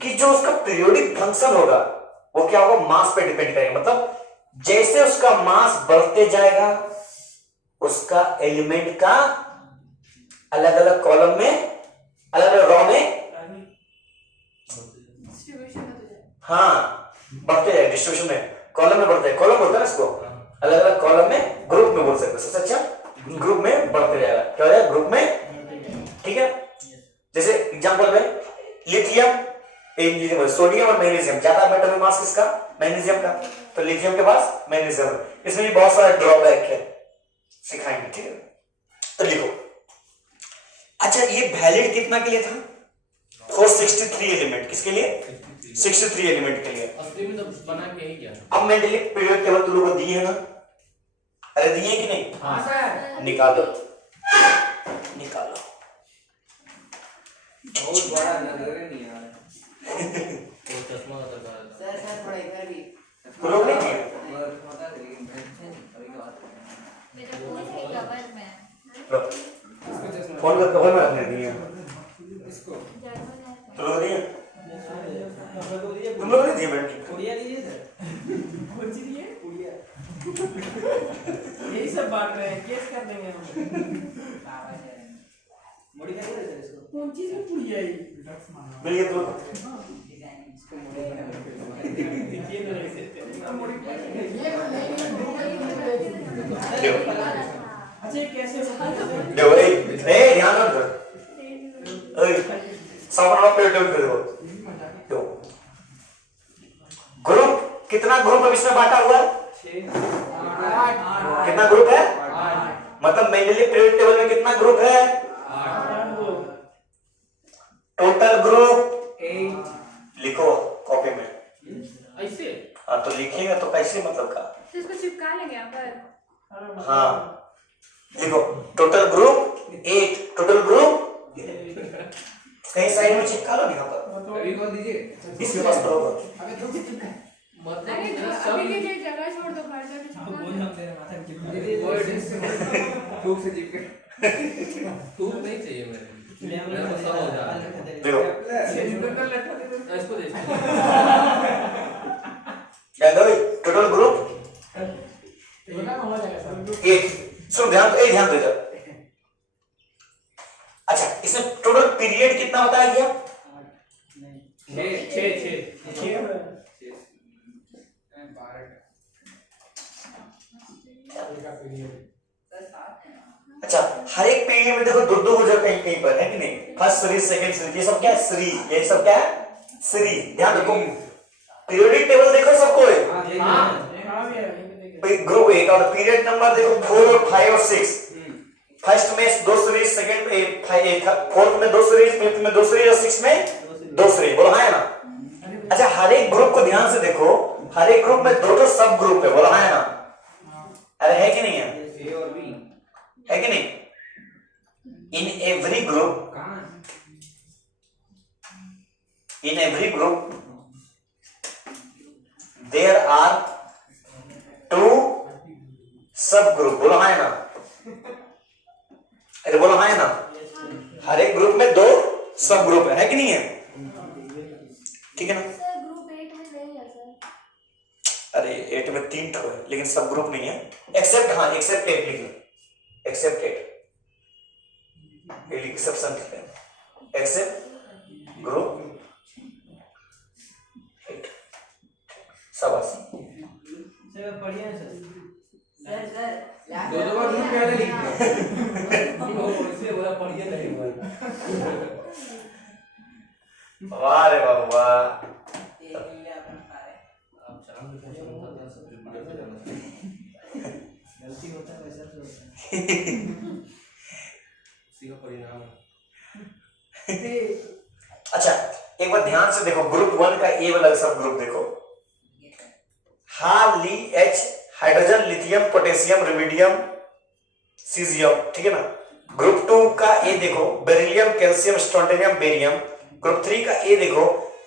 कि जो उसका पीरियोडिक फंक्शन होगा वो क्या होगा, मास पे डिपेंड करेगा। मतलब जैसे उसका मास बढ़ते जाएगा उसका एलिमेंट का अलग अलग कॉलम में, अलग अलग रॉ में डिस्ट्रीब्यूशन होता जाए। हाँ बढ़ते जाएगा, डिस्ट्रीब्यूशन में कॉलम में बढ़ते है, कॉलम बोलते हैं इसको, अलग अलग कॉलम में, ग्रुप में बोल सकते हैं। सबसे अच्छा ग्रुप में बढ़ते जाएगा, क्या हो जाएगा ग्रुप में, ठीक है। जैसे एग्जांपल में लिथियम, सोडियम और मैग्नीशियम, ज्यादा एटॉमिक मास किसका, मैग्नीशियम का, तो लिथियम के पास मैग्नीशियम। इसमें भी बहुत सारे ड्रॉबैक है, सिखाएंगे, ठीक है। तो लिखो, अच्छा ये वैलिड कितना के लिए था, 463 एलिमेंट, किसके लिए, 63 एलिमेंट के लिए। असली में तो बना के ही गया। अब मेंडेलिक पीरियड टेबल तुम लोगों को दिए है ना, अरे दिए कि नहीं, हाँ सर। निकालो निकालो। बहुत बड़ा नजर नहीं आ रहा। वो चश्मा का दरकार है। सर सर थोड़ा इधर भी तुम लोग नहीं दिए, मगर होता है लेकिन कभी कभार मेरे फोन के कवर में लो, इसको चश्मा फोन का कवर में रखने दिए, इसको जर्मन है। तुम लोग दिए, तुम लोग नहीं दिए बेटा, पुड़िया दीजिए सर। कौन सी दिए पुड़िया? यही सब बांट रहे हैं, केस कर देंगे हम। मॉडिफाई कर सर इसको। कौन चीज में पुड़िया है? मिल गया तुम लोग, डिजाइन इसको मॉडिफाई ये तो नहीं सकते। मॉडिफाई अच्छा ये कैसे देखो ए ध्यान रख, ए सावन ऑफ पेट कर दो। तो ग्रुप कितना ग्रुप अब इसमें बांटा हुआ है, 6 कितना ग्रुप है, मतलब मेंडेलिक पीरियड टेबल में कितना ग्रुप है, 8 टोटल ग्रुप 8 लिखो कॉपी में। ऐसे हाँ तो लिखिएगा तो कैसे, मतलब का, तो इसको चिपका लेंगे यहाँ पर। हाँ लिखो टोटल ग्रुप 8, टोटल ग्रुप कहीं साइड में चिपका लो यहाँ पर, अभी कौन दीजिए? इसके पास तो होगा। अरे मतलब अभी के लिए जगह छोड़ दो, घर जाके चिपका लो। धूप से चिपके धूप नहीं चाहिए मेरे को, सब हो जा रहा है। देखो इसको देख क्या दो, टोटल ग्रुप बता हो जाएगा सर। 8, सुन ध्यान दो जरा। अच्छा इसमें टोटल पीरियड कितना बताया गया, 6 अच्छा हर एक पीरियड में देखो दो दो हो जाए कहीं कहीं पर, है कि नहीं, फर्स्ट सीरीज सेकंड सीरीज, ये सब क्या है सीरीज, ये सब क्या है सीरीज। ध्यान रखो पीरियोडिक टेबल देखो सबको ग्रुप एक, और पीरियड नंबर देखो 4 और 5 और 6, फर्स्ट में 2 सीरीज, सेकंड में फोर्थ में 2 सीरीज, फिफ्थ में 2 सीरीज और 6 में 2 सीरीज, बोला है ना। अच्छा हर एक ग्रुप को ध्यान से देखो, हर एक ग्रुप में 2 सब ग्रुप है, बोला है ना, अरे है कि नहीं है, A और B है कि नहीं। In every group, in every group there are 2 subgroup, बोलो हाँ है ना, अरे बोलो हाँ है ना, हर एक ग्रुप में 2 सब ग्रुप है कि नहीं है, ठीक है ना। सर ग्रुप 8 में नहीं है सर। अरे 8 में 3 ठो है लेकिन सब ग्रुप नहीं है, एक्सेप्ट, हाँ एक्सेप्ट 8 लिख लो, एक्सेप्ट 8 एक्सेप्शन है, एक्सेप्ट ग्रुप 8 शाबाश। सर बढ़िया है सर। सर दो बार ग्रुप पहले लिख दिया। इसलिए बोला पढ़िए नहीं हुआ। वाह रे वाह वाह, आप चांद पे पहुंचना था सब जुपिटर पे जाना था। गलती होता है वैसा तो होता उसी का परिणाम है। अच्छा एक बार ध्यान से देखो, ग्रुप 1 का ए वाला सब ग्रुप देखो, Li H, hydrogen, lithium, potassium, rubidium, caesium, ठीक है ना। ग्रुप 2 का ए देखो, beryllium, calcium, strontium, barium. Group 3 का ए देखो,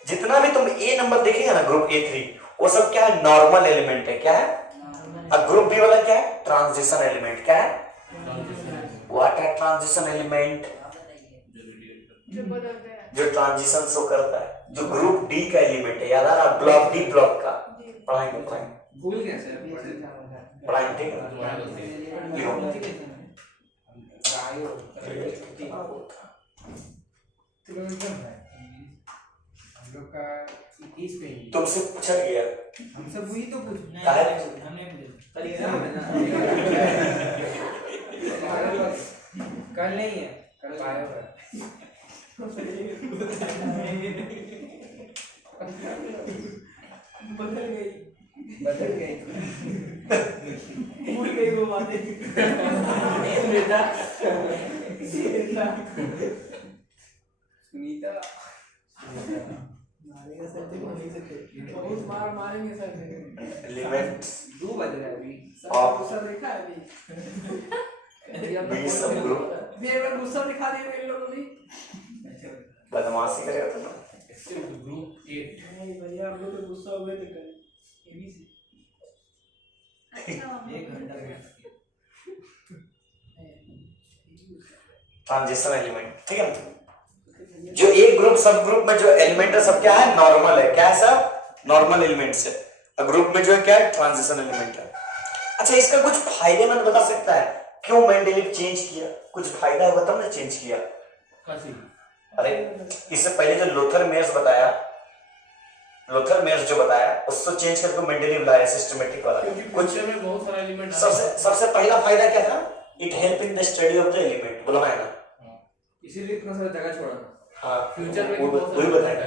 जितना भी तुम ए नंबर देखेगा ना ग्रुप A3 वो सब क्या है, नॉर्मल एलिमेंट है। क्या है? अब ग्रुप बी वाला क्या है, ट्रांजिशन एलिमेंट। क्या है? व्हाट है ट्रांजिशन एलिमेंट? जो बदलते हैं। जो ट्रांजिशन शो करता है, जो ग्रुप डी का एलिमेंट है। याद आ रहा, ब्लॉक डी ब्लॉक का पढ़ाएंगे भूल गया सर पढ़ाएंगे, ठीक है। लिखो। हम लोग का 21 पे ही। तुमसे पूछा गया, हम सब वही तो पूछ हमने कल नहीं है, कल आया हुआ है। बदल गई भूल गई वो बातें सुनीता मारेगा सर जी, बोल नहीं सकते बहुत मार मारेंगे सर जी। एलिमेंट 2 बज रहा है अभी सर आप- गुस्सा देखा है अभी बी सब ग्रुप भी एक बार गुस्सा दिखा दिया इन लोगों ने। बदमाशी करेगा तुम। ग्रुप 8 नहीं भैया हम लोग तो गुस्सा हुए थे कल एबी से। अच्छा एक घंटा ट्रांजिशन एलिमेंट, ठीक है। जो एक ग्रुप सब ग्रुप में जो एलिमेंट है सब क्या है, नॉर्मल है। क्या है सब? नॉर्मल एलिमेंट्स है। ग्रुप में जो है क्या है, ट्रांजिशन एलिमेंट है। अच्छा, इसका कुछ फायदे मन बता सकता है, क्यों मेंडेलीव चेंज किया? कुछ फायदा होगा तब ना चेंज किया। काशी अरे इससे पहले जो लोथर मेयर्स बताया, लोथर मेयर्स जो बताया उसको चेंज करके मेंडेलीव लाया सिस्टमेटिक वाला। क्योंकि कुछ फ्यूचर में बहुत सारा एलिमेंट सबसे पहला फायदा क्या था, it help in the study of the element. बोला है ना? इसीलिए इतना सारा जगह छोड़ा हाँ, फ्यूचर में वो बहुत वही सारा बताएगा।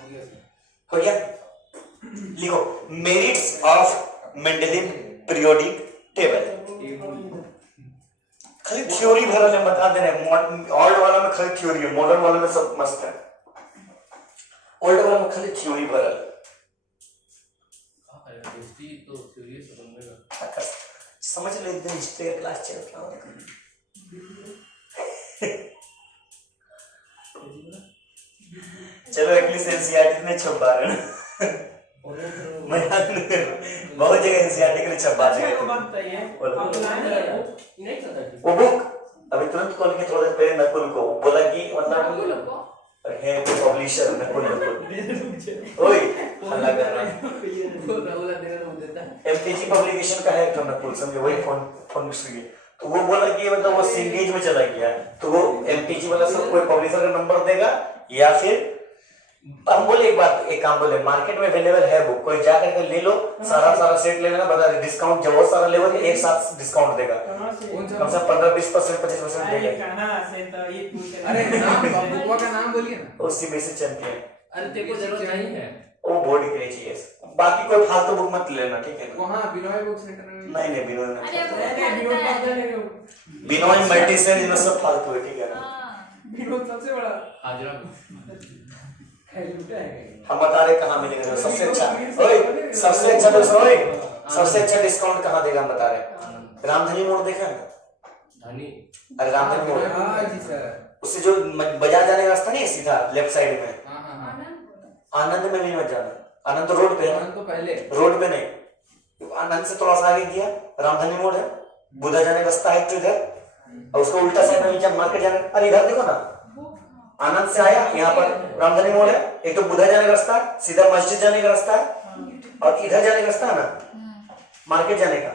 हो गया सर हो गया? लिखो, merits of Mendeleev periodic table. खाली थ्योरी भरल है, बता दे रहे हैं। ओल्ड वाला में खाली थ्योरी है, मॉडर्न वाला में सब मस्त है। ओल्ड वाला में खाली थ्योरी भरल हिस्ट्री तो सीरियस बनेगा। है। समझ लो एकदम हिस्ट्री का क्लास चल रहा है। चलो एटलीस्ट एनसीईआरटी ने छपा रहे हैं। मैं बहुत जगह एनसीईआरटी के लिए छपा अच्छा रहे वो हैं। बात बताइए बोलो। आप लाइन रखो। नहीं पता कि वो बुक अभी तुरंत कॉल के थोड़ा देर पहले नकुल को बोला कि मतलब नकुल को है कोई पब्लिशर नकुल ओए हल्ला कर रहा है। बोला देना वो देता है। एमपीजी पब्लिकेशन का है तो नकुल समझे, वही फोन इसलिए तो वो बोला कि मतलब वो सिंगेज में चला गया, तो वो एमपीजी वाला सब कोई पब्लिशर का नंबर देगा या फिर हम बोले एक बात, एक काम बोले, मार्केट में अवेलेबल है बुक, कोई जा करके ले लो, सारा सेट ले लेना, बता दे डिस्काउंट जब बहुत सारा लेवल एक साथ डिस्काउंट देगा, कहाँ से? कौन सा? कम से कम 15-20% 25% अरे देगा। कहाँ से तो ये पूछ रहे अरे हैं। नाम बुकवा का नाम बोलिए ना उसी में से चैंपियन अरे तेरे को जरूरत नहीं है। वो बोर्ड के लिए चाहिए, बाकी कोई फालतू बुक मत लेना, ठीक है? वहाँ बिनोय बुक सेंटर में नहीं बिनोय अरे नहीं, वो नहीं, विनोद करता पता है। नहीं वो। बिनोय मल्टीसेल इन सब फालतू है, ठीक है ना? हाँ। विनोद सबसे बड़ा हाजरा लूटा है हम बता रहे कहाँ मिलेगा सबसे अच्छा, ओए सबसे अच्छा दोस्तों, ओए सबसे अच्छा डिस्काउंट कहाँ देगा हम बता रहे। रामधनी मोड़ देखा है ना? धनी अरे रामधनी मोड़, हाँ जी सर उससे जो बाजार जाने का रास्ता नहीं है सीधा लेफ्ट साइड में, हाँ हाँ हाँ आनंद में भी मत जाना, आनंद तो रोड पे है ना, तो पहले रोड पे नहीं, आनंद से थोड़ा सा आगे गया रामधनी मोड़ है, बुधा जाने का रास्ता है तो इधर, और उसका उल्टा साइड में जब मार्केट जाने, अरे इधर देखो ना, आनंद से आया यहाँ पर रामधनी मोड़ है, एक तो बुधा जाने का रास्ता है, सीधा मस्जिद जाने का रास्ता है, और इधर जाने का रास्ता है ना मार्केट जाने का,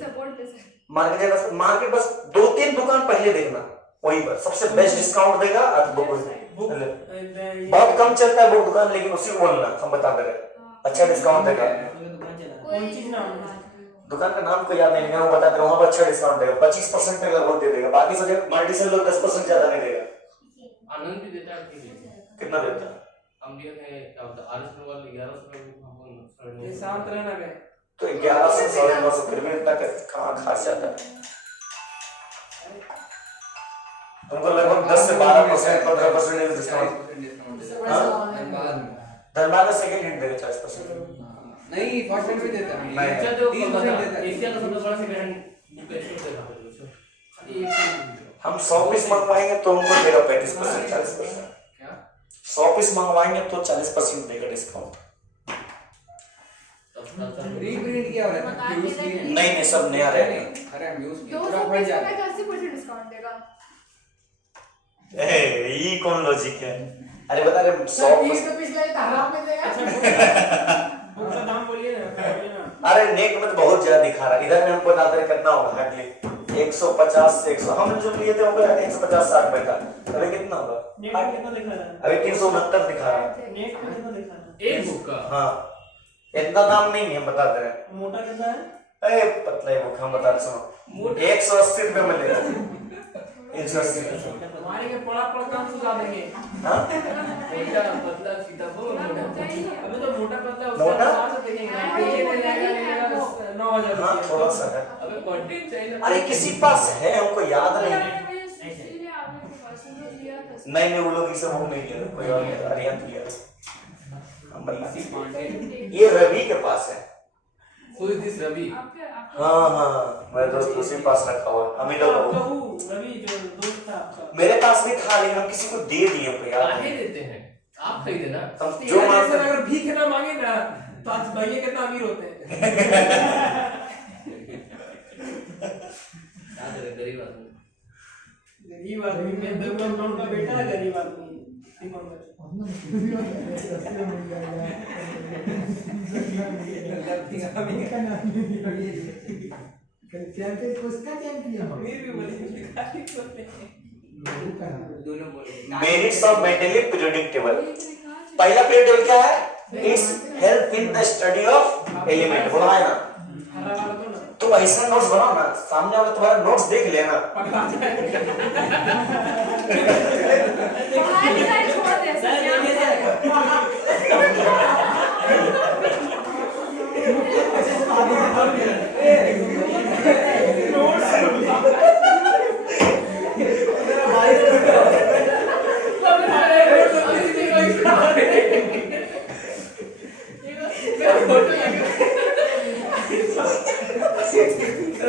सपोर्ट पे सर मार्केट जाने का रास्ता, मार्केट बस 2-3 दुकान पहले देखना, वही पर सबसे बेस्ट डिस्काउंट देगा। बुक बहुत कम चलता है वो दुकान, लेकिन उसी को बोलना, हम बता दे रहे हैं, अच्छा डिस्काउंट देगा। कौन चीज नाम है? दुकान का नाम को याद नहीं, मैं वो बता रहा हूँ, वहाँ पर अच्छा डिस्काउंट देगा, 25% तक लगभग दे देगा, बाकी सब मल्टी से लोग 10% ज्यादा नहीं देगा। आनंद भी देता है, ठीक है। कितना देता है? हम दिए थे क्या होता है RS वाले 1100 ये शांत रहना गए तो 1100 950 फिर भी इतना कहाँ खास जाता है? तुमको लगभग 10 से 12% 15% डिस्काउंट। धनबाद में सेकंड हैंड देगा 40%। नहीं फर्स्ट हैंड भी देता है नहीं। अच्छा जो 30% देता है एशिया का सबसे बड़ा सेकंड हैंड बुक स्टोर देता है हम 100 पीस मंगवाएंगे तो उनको देगा 35% 40%। क्या 100 पीस मंगवाएंगे तो 40% देगा डिस्काउंट। रीप्रिंट किया हुआ है व्यूज की नहीं सब नया रहेगा। अरे व्यूज की 200 पूरा बढ़ पीस जाता में 80% डिस्काउंट देगा। ये कौन लॉजिक है? अरे बता रहे 100 30 रुपीस ले तो हराम में देगा। बुक का दाम बोलिए ना। अरे नेट में तो बहुत ज्यादा दिखा रहा है। इधर में हमको डालते कितना होगा हार्डली 150 से 100 हम जो लिए थे वो 150-60 रुपए का। अभी कितना होगा? नेट में कितना दिखा रहा है? अभी 369 दिखा रहा है। नेट में कितना दिखा रहा एक बुक का हाँ इतना दाम नहीं है बताते रहे। है? मोटा कितना है? अरे पतला है वो हम बता रहे सुनो 180 रुपए में लेगा 180। हमारे के पड़ा काम सुझा देंगे। हाँ मोटा पतला सीधा बोल ना मोटा मोटा ही है। अभी तो मोटा पतला मोटा? उसका हिसाब से देखेंगे ना। ये नहीं जाएगा 9,000 हाँ थोड़ा सा है। अबे कंटेंट चाहिए ना। अरे किसी पास है हमको याद नहीं। इसलिए आपने पसंद लिया था। नहीं वो लोग इसे वो नहीं लिया कोई और लिया अरिहंत लिया। हम बता ये रवि के पास है। Who is this Ravi? आपके हाँ मेरे दोस्त उसी के पास रखा हुआ अमित आपका लोग वो रवि जो दोस्त था आपका। मेरे पास भी था लेकिन हम किसी को दे दिए हमको याद काहे नहीं। देते हैं? आप खरीदे ना। हम जो जो मांगते अगर भीख ना मांगे ना तो आज भैया कितना अमीर होते हैं। क्या करें गरीब आदमी। गरीब आदमी में डेवलपमेंट का बेटा है गरीब आदमी। चैंपियन उसका चैंपियन हो। अमीर भी बोले दोनों बोले merits of mentally periodic table. पहला पीरियड टेबल क्या है? It's help in the study of element. बोला है ना तो ऐसा नोट्स बनाओ ना सामने वाला तुम्हारा नोट्स देख लेना। पढ़ाई लिखाई छोड़ दे सब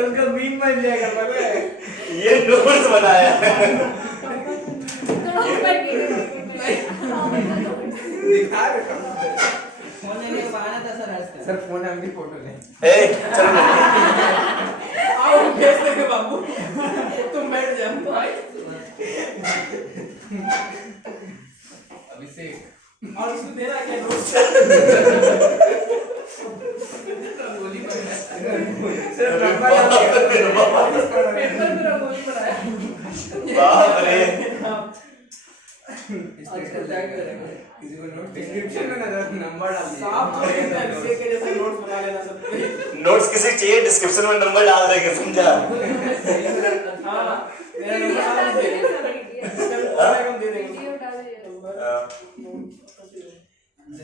उसका मीम बन जाएगा पता है। ये नोट्स बनाया है। दिखा रहे फोन लेने का बहाना था सर आज सर फोन हम भी फोटो ले ए चलो आओ भेज देंगे बाबू तुम बैठ जाओ भाई। अभिषेक और उसको देना क्या नोट्स? रंगोली बनाया। सर पेपर में रंगोली बनाया। बाप रे किसी को नोट डिस्क्रिप्शन में नंबर डाल दिया साफ अभिषेक के जैसे नोट्स बना लेना सब। नोट्स किसी चाहिए डिस्क्रिप्शन में नंबर डाल देंगे समझा। हाँ मेरा नंबर डाल दीजिए। हम दे देंगे।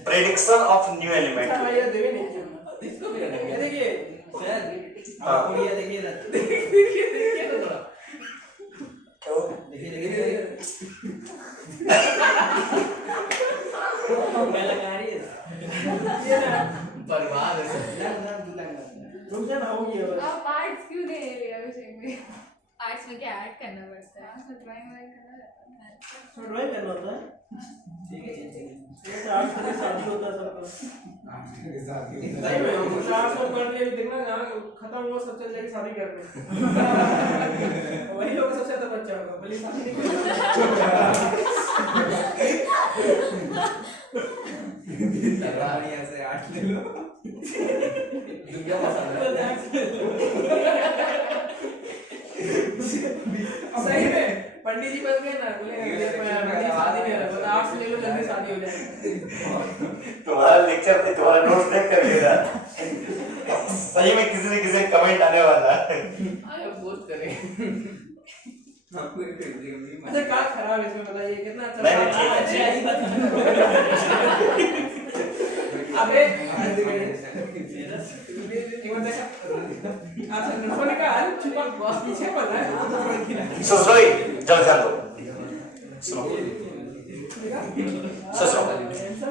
Prediction of new element. अच्छा भैया देवे नहीं किया। इसको भी ये रखेंगे। देखिए सर हाँ। देखिए देखिए देखिए तो थोड़ा। देखिए मैं लगा रही है बर्बाद है सब। रुक जा ना हो गया बस। आप आर्ट्स क्यों दे रहे हैं अभिषेक में? आर्ट्स में क्या ऐड करना पड़ता है? ड्राइंग वाइंग करना रहता है। तो ड्राइंग करना होता है। ठीक है ये तो आर्ट्स में शादी होता है सबका। ठीक सही में हम आर्ट्स को कर लिए देखना जहाँ खत्म हुआ सब चल जाके शादी कर रहे हैं। वही लोग सबसे ज्यादा बच्चा होगा भले शादी नहीं करेगा। बढ़िया से आर्ट ले लो दुनिया पसंद है। सही में पंडित जी बन गए ना बोले शादी नहीं हो रहा आर्ट्स ले लो जल्दी शादी हो जाएगी। तुम्हारा लेक्चर नहीं तुम्हारा नोट्स देख कर लेना। सही में किसी न किसी कमेंट आने वाला है। अब बहुत करें। आपको एक मीम अच्छा क्या खराब है इसमें बताइए कितना अच्छा नहीं, ठीक है। अच्छा ही बता अबे अच्छा फोन का छुपा पीछे पड़ा है सुनो जल्दी ध्यान दो सुनो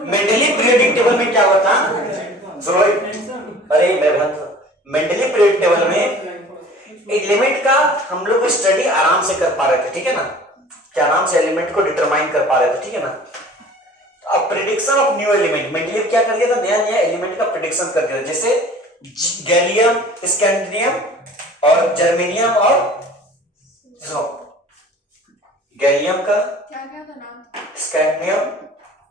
मेंटली पीरियोडिक टेबल में क्या होता है? सुनो अरे मैं मेंटली पीरियोडिक टेबल में एलिमेंट का हम लोग स्टडी आराम से कर पा रहे थे ठीक है ना कि आराम से एलिमेंट को डिटरमाइन कर पा रहे थे ठीक है ना। अब prediction of new element, Mendeleev क्या कर दिया था, नया नया एलिमेंट का प्रिडिक्शन कर दिया, जैसे गैलियम, स्कैंडियम और जर्मेनियम और गैलियम का, क्या क्या था नाम? स्कैंडियम,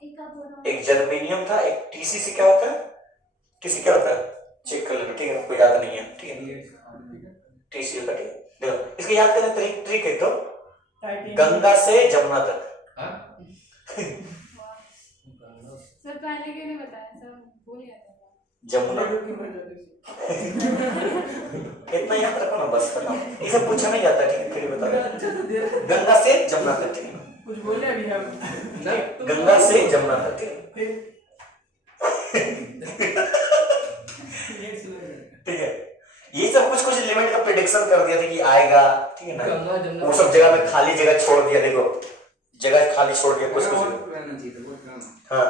एक आप बोलो। एक जर्मेनियम था, एक टीसीसी क्या होता है, टीसी क्या होता है, चेक कर लेना, ठीक है, आपको याद नहीं है, ठीक है, टीसी का, ठीक है, देखो इसको याद करने ट्रिक ट्रिक है तो गंगा से जमुना तक। सर पहले क्यों नहीं बताया सर, भूल गया था। जमुना इतना याद रखो ना बस, करना इसे पूछा नहीं जाता, ठीक है, फिर बता रहे गंगा से जमुना तक, ठीक है, कुछ बोले अभी हम गंगा से जमुना तक, ठीक है, ठीक है, ये सब कुछ कुछ एलिमेंट का प्रेडिक्शन कर दिया था कि आएगा, ठीक है ना, वो सब जगह में खाली जगह छोड़ दिया, देखो जगह खाली छोड़ दिया कुछ कुछ, हाँ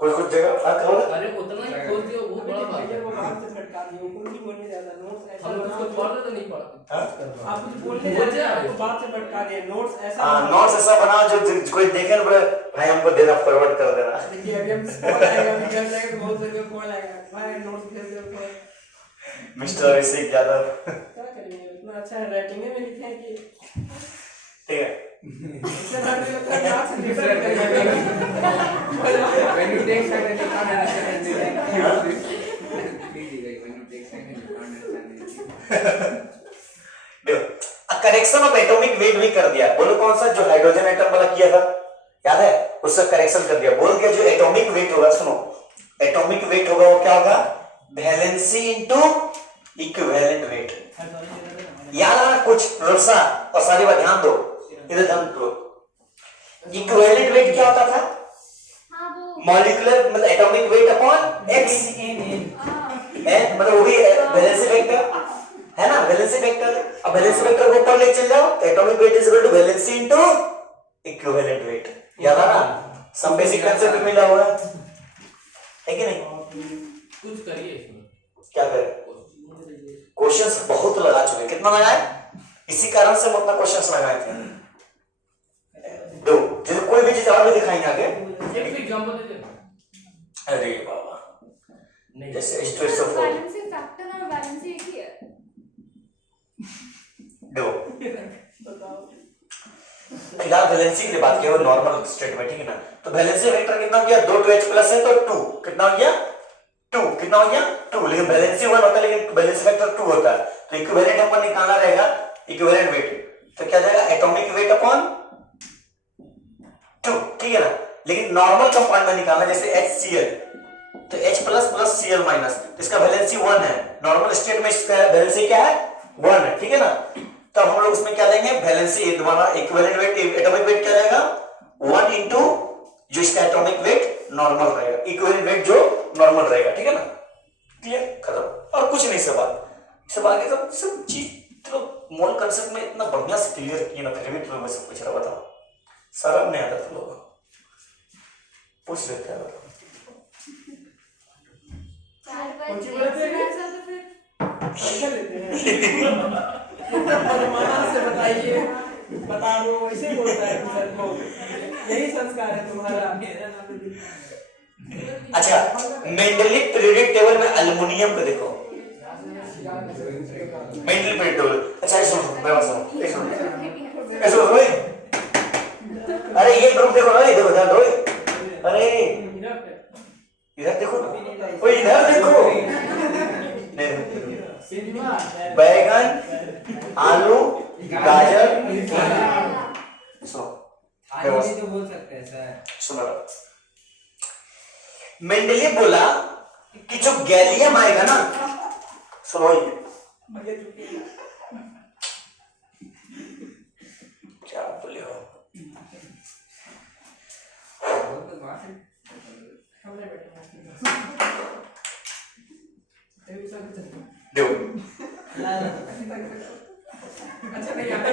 कुछ कुछ जगह अरे उतना ही खोल दिया, वो बड़ा बात है। वो बात से भटका दिया, ऊपर भी बोलने ज्यादा नोट्स ऐसा हम उसको पढ़ते तो नहीं पढ़ते। आप कुछ बोलने जाते हो बात से भटका दिया, नोट्स ऐसा हाँ नोट्स ऐसा बनाओ जो कोई देखे ना बोले भाई हमको देना, फॉरवर्ड कर देना। देखिए अभी हम कॉल आएगा, अभी घर जाएगा तो बहुत सारे कॉल आएगा, भाई नोट्स भेज दो, मिस्टर अभिषेक यादव, क्या करेंगे, इतना अच्छा है राइटिंग में लिखे हैं कि ठीक है, इससे हट के लगता है नाक से निकल गया। When you take second, you can't understand anything. When you take second, you can't understand anything. देखो करेक्शन ऑफ एटॉमिक वेट भी कर दिया, बोलो कौन सा, जो हाइड्रोजन एटम वाला किया था, याद है, उसका करेक्शन कर दिया, बोल दिया जो एटॉमिक वेट होगा, सुनो एटॉमिक वेट होगा वो क्या होगा, वैलेंसी इनटू इक्विवेलेंट वेट, याद है कुछ रसा और सारी बात ध्यान दो, इधर ध्यान दो, इक्विवेलेंट वेट क्या होता था, हाँ वो मॉलिक्यूलर मतलब एटॉमिक वेट अपॉन एक्स, मतलब वो भी वैलेंसी वेक्टर है ना, वैलेंसी वेक्टर, अब वैलेंसी वेक्टर को ऊपर ले चल जाओ, atomic weight is equal to valency into equivalent weight, याद है ना, सब बेसिक कांसेप्ट मिला हुआ है कि नहीं, कुछ करिए इसमें, क्या करें, क्वेश्चंस बहुत लगा चुके, कितना लगाए, इसी कारण से हम अपना क्वेश्चंस लगाए थे, दो जैसे कोई भी चीज और भी दिखाएंगे आगे, एक एग्जांपल दे देना। अरे बाबा जैसे स्ट्रेस ऑफ वैलेंसी फैक्टर और वैलेंसी एक ही है। दो फिलहाल वैलेंसी की बात किया, नॉर्मल स्टेट में, ठीक है ना, तो वैलेंसी वेक्टर कितना हो गया, 2 2h प्लस है तो 2 कितना हो गया, 2 कितना हो गया 2, लेकिन वैलेंसी 1 होता है लेकिन वैलेंसी वेक्टर 2 होता है, तो इक्विवेलेंट अपन निकालना रहेगा, इक्विवेलेंट वेट तो क्या जाएगा, एटॉमिक वेट अपॉन 2, ठीक है ना, लेकिन नॉर्मल कंपाउंड में निकालना, जैसे HCl तो H plus plus Cl minus, इसका वैलेंसी 1 है, नॉर्मल स्टेट में इसका वैलेंसी क्या है 1 है, ठीक है ना, तब हम लोग उसमें क्या लेंगे, वैलेंसी दोबारा इक्विवेलेंट वेट, एटॉमिक वेट क्या रहेगा 1 इनटू जो इसका एटॉमिक वेट नॉर्मल रहेगा, इक्विवेलेंट वेट जो नॉर्मल रहेगा, ठीक है ना, क्लियर, खत्म, और कुछ नहीं, सब आगे सब चीज तो मोल कांसेप्ट में इतना बढ़िया से क्लियर किया ना, फिर भी तुम सब कुछ रहा, बताओ शर्म नहीं आता तुम लोग, पूछ लेते हैं, कुछ बोलते हैं ऐसा तो फिर पैसा लेते हैं परमाना से बताइए, बता दो, वैसे बोलता है सर को, यही संस्कार है तुम्हारा। अच्छा मेंडलीव पीरियोडिक टेबल में एल्युमिनियम को देखो, मेंडलीव पीरियोडिक टेबल, अच्छा सुनो मैं बात सुनो, ऐसे रोए, अरे ये ग्रुप देखो ना, देखो ध्यान दो, अरे इधर देखो ना, ओए इधर देखो, बैगन, आलू, गाजर, सुनो आदमी तो बोल सकते हैं सर, सुनो, मेंडलीव बोला कि जो गैलियम आएगा ना, सुनो क्या बोले हो, दो अच्छा नहीं आता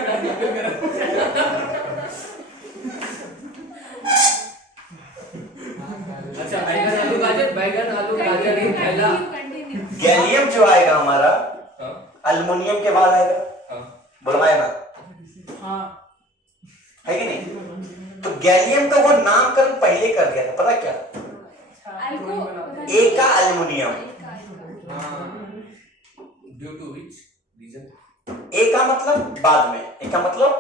अच्छा बैगन आलू गाजर ही पहला, कंटिन्यू गैलियम जो आएगा हमारा हाँ अल्युमिनियम के बाद आएगा, हाँ बोलवाए ना, हाँ है कि नहीं, तो गैलियम का वो नामकरण पहले कर दिया था, पता क्या? अल्को ए का aluminium. Due to which reason? A का मतलब बाद में, ए का मतलब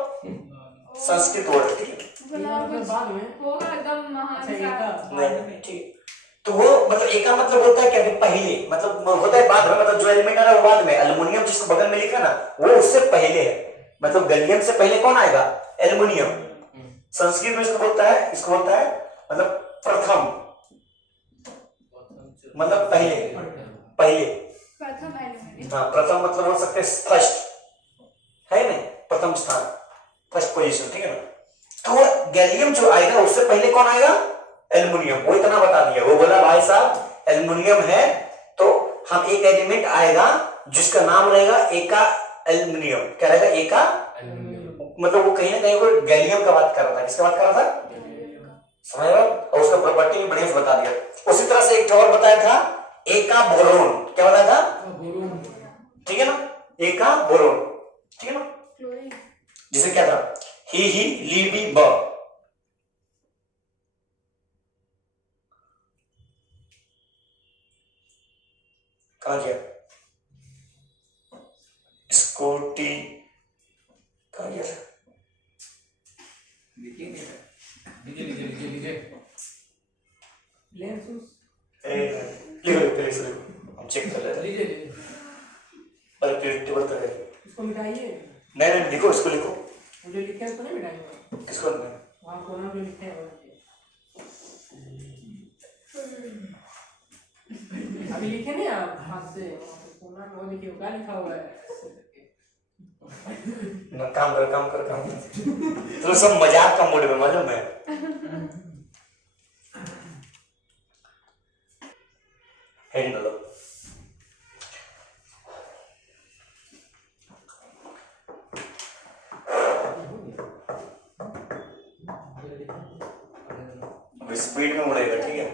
संस्कृत वर्ड, ठीक है? बाद में होगा एकदम महान अच्छा, सा। नहीं, ठीक। तो वो मतलब ए का मतलब होता है क्या कि पहले, मतलब होता है बाद में, मतलब जो एलिमेंट आ रहा है वो बाद में। एल्युमिनियम जिसको बगल में लिखा ना वो उससे पहले है, मतलब गैलियम से पहले कौन आएगा? एल्युमिनियम। संस्कृत में इसको बोलता है मतलब प्रथम, मतलब पहले। प्रथम एलिमेंट। हाँ, प्रथम मतलब हो सकते हैं फर्स्ट, है ना? प्रथम स्थान, फर्स्ट पोजीशन, ठीक है ना? तो वो गैलियम जो आएगा उससे पहले कौन आएगा? एल्युमिनियम। वो इतना बता दिया, वो बोला भाई साहब एल्युमिनियम है तो हम एक एलिमेंट आएगा जिसका नाम रहेगा ए का एल्युमिनियम। क्या रहेगा? ए का, मतलब वो कहीं ना कहीं वो गैलियम का बात कर रहा था। किसका बात कर रहा था? समझ रहे हो? और उसका प्रॉपर्टी भी बढ़िया से बता दिया। उसी तरह से एक और बताया था, ए का बोरोन। क्या बताया था? ठीक है ना? ए का बोरोन, ठीक है ना? क्लोरीन। जिसे क्या था? ही ली बी ब। कहा गया? स्कूटी कहा गया? लीजिए लेंसुस लिखो, हम चेक कर लेते हैं। पर टेबल पर है। इसको मिटाइए। नहीं, लिखो, इसको लिखो। मुझे लिखे उसको नहीं मिटाइए। किसको? वहाँ कोना में लिखे हैं। अभी लिखे नहीं आप हाथ से, कोना में वो लिखे, क्या लिखा हुआ है? काम कर। तो सब मजाक का मूड में, मालूम है? हेडिंग लो। स्पीड में उड़ेगा, ठीक है?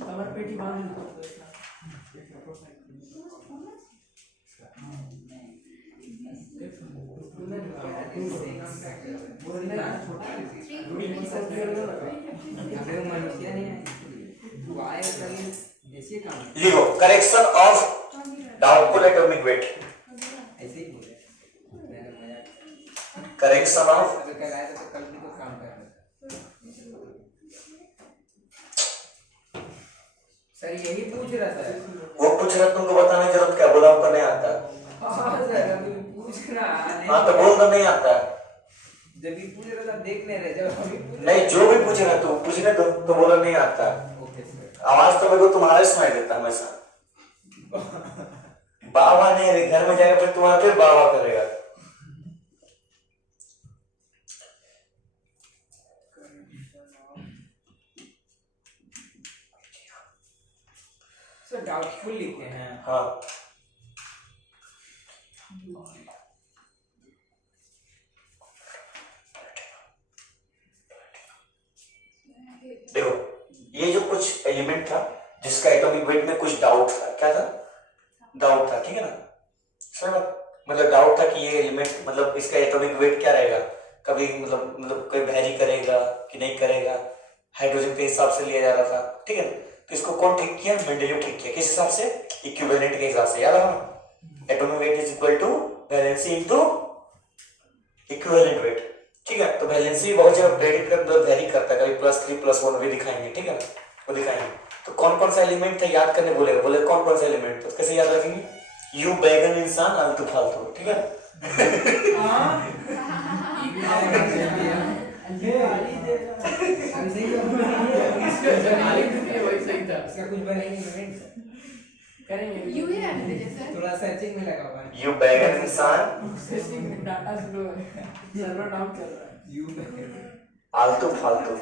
कमर पेटी बांध लो। लिखो, correction of doubtful atomic weight. ऐसे ही बोले मैंने मजाक। करेक्शन ऑफ, अगर कल आए तो कल भी तो काम कर रहा सर, यही पूछ रहा सर। वो पूछ रहा, तुमको बताने की जरूरत क्या? बोला हमको नहीं आता। हाँ सर, अभी पूछ रहा हाँ तो बोल दो नहीं आता। जब भी पूछ रहा था देख नहीं रहे, जब अभी पूछ नहीं, जो भी पूछ रहा तू पूछने दो, तो बोला नहीं आता। Okay sir. आवाज तो मेरे को तुम्हारा सुनाई देता हमेशा। बाबा नहीं है, घर में जाएगा फिर तुम्हारा फिर बाबा करेगा। सर डाउटफुल लिखे हैं। हाँ, देखो ये जो कुछ एलिमेंट था जिसका एटॉमिक वेट में कुछ डाउट था। क्या था? डाउट था, ठीक है ना? सर मतलब डाउट था कि ये एलिमेंट, मतलब इसका एटॉमिक वेट क्या रहेगा, कभी मतलब कोई वैरी करेगा कि नहीं करेगा, हाइड्रोजन के हिसाब से लिया जा रहा था, ठीक है ना? तो इसको कौन ठीक किया? मेंडेलीव ठीक किया। किस हिसाब से? इक्विवेलेंट के हिसाब से। याद रखना, atomic weight is equal to valency into equivalent weight, ठीक है? तो वैलेंसी बहुत जगह प्रेडिक्ट कर वेरी करता है, कभी +3 +1 भी दिखाएंगे, ठीक है ना? वो दिखाएंगे। तो कौन कौन सा एलिमेंट था याद करने बोलेगा, बोले कौन कौन सा एलिमेंट, तो कैसे याद रखेंगे? यू बैगन इंसान आलतू फालतू, ठीक है? वही सही था। इसका कुछ बनाएंगे करेंगे। यू ही रहने दीजिए सर। थोड़ा सर्चिंग में लगा हुआ है। यू बैगन इंसान प्रोसेसिंग डाटा स्लो है, सर्वर डाउन चल रहा है। यू आलतू फालतू,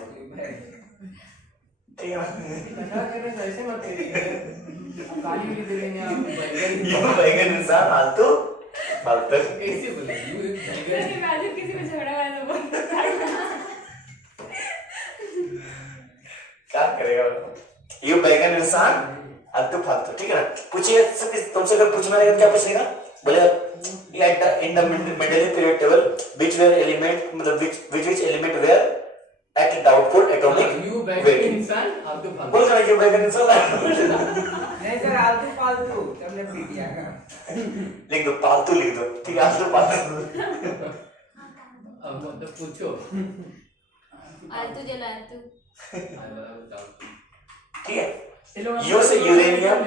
ठीक है? अच्छा कर रहे हैं, ऐसे मत करिए। अब गाली भी दे देंगे आप। यू बैगन इंसान आलतू फालतू। कैसे बोले? सर इमेजिन किसी में झगड़ा हुआ है तो बोल। क्या करेगा? यू बैगन इंसान आलतू फालतू, ठीक है ना? पूछिए तुमसे, अगर पूछना रहेगा क्या पूछेगा? बोले at the in the Mendeleev periodic table which were element मतलब which element were at doubtful atomic You back weight इंसान आलतू फालतू बोल रहा है कि बैगन इंसान नहीं सर आलतू फालतू तुमने पी दिया का लिख दो पालतू लिख दो ठीक है आलतू पालतू अब मतलब पूछो आलतू जला आलतू ठीक है यो से यूरेनियम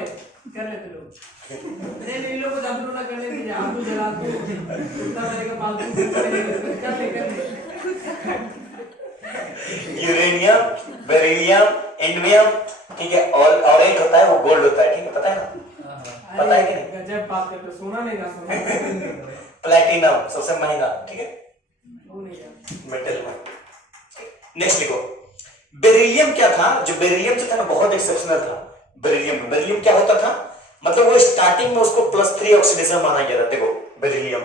कर लेते लोग नहीं इन लोगों को दादू ना करने दीजिए आलतू जला दो उतना मेरे का पालतू कर ले यूरेनियम बेरिलियम इंडियम ठीक है और ऑरेंज होता है वो गोल्ड होता है ठीक है पता है ना पता है कि नहीं गजब बात करते सोना नहीं ना सोना प्लैटिनम सबसे महंगा ठीक है वो नहीं है मेटल में नेक्स्ट लिखो बेरिलियम क्या था जो बेरिलियम जो था ना बहुत एक्सेप्शनल था बेरिलियम क्या होता था मतलब वो स्टार्टिंग में उसको +3 ऑक्सीडेशन माना गया था देखो बेरिलियम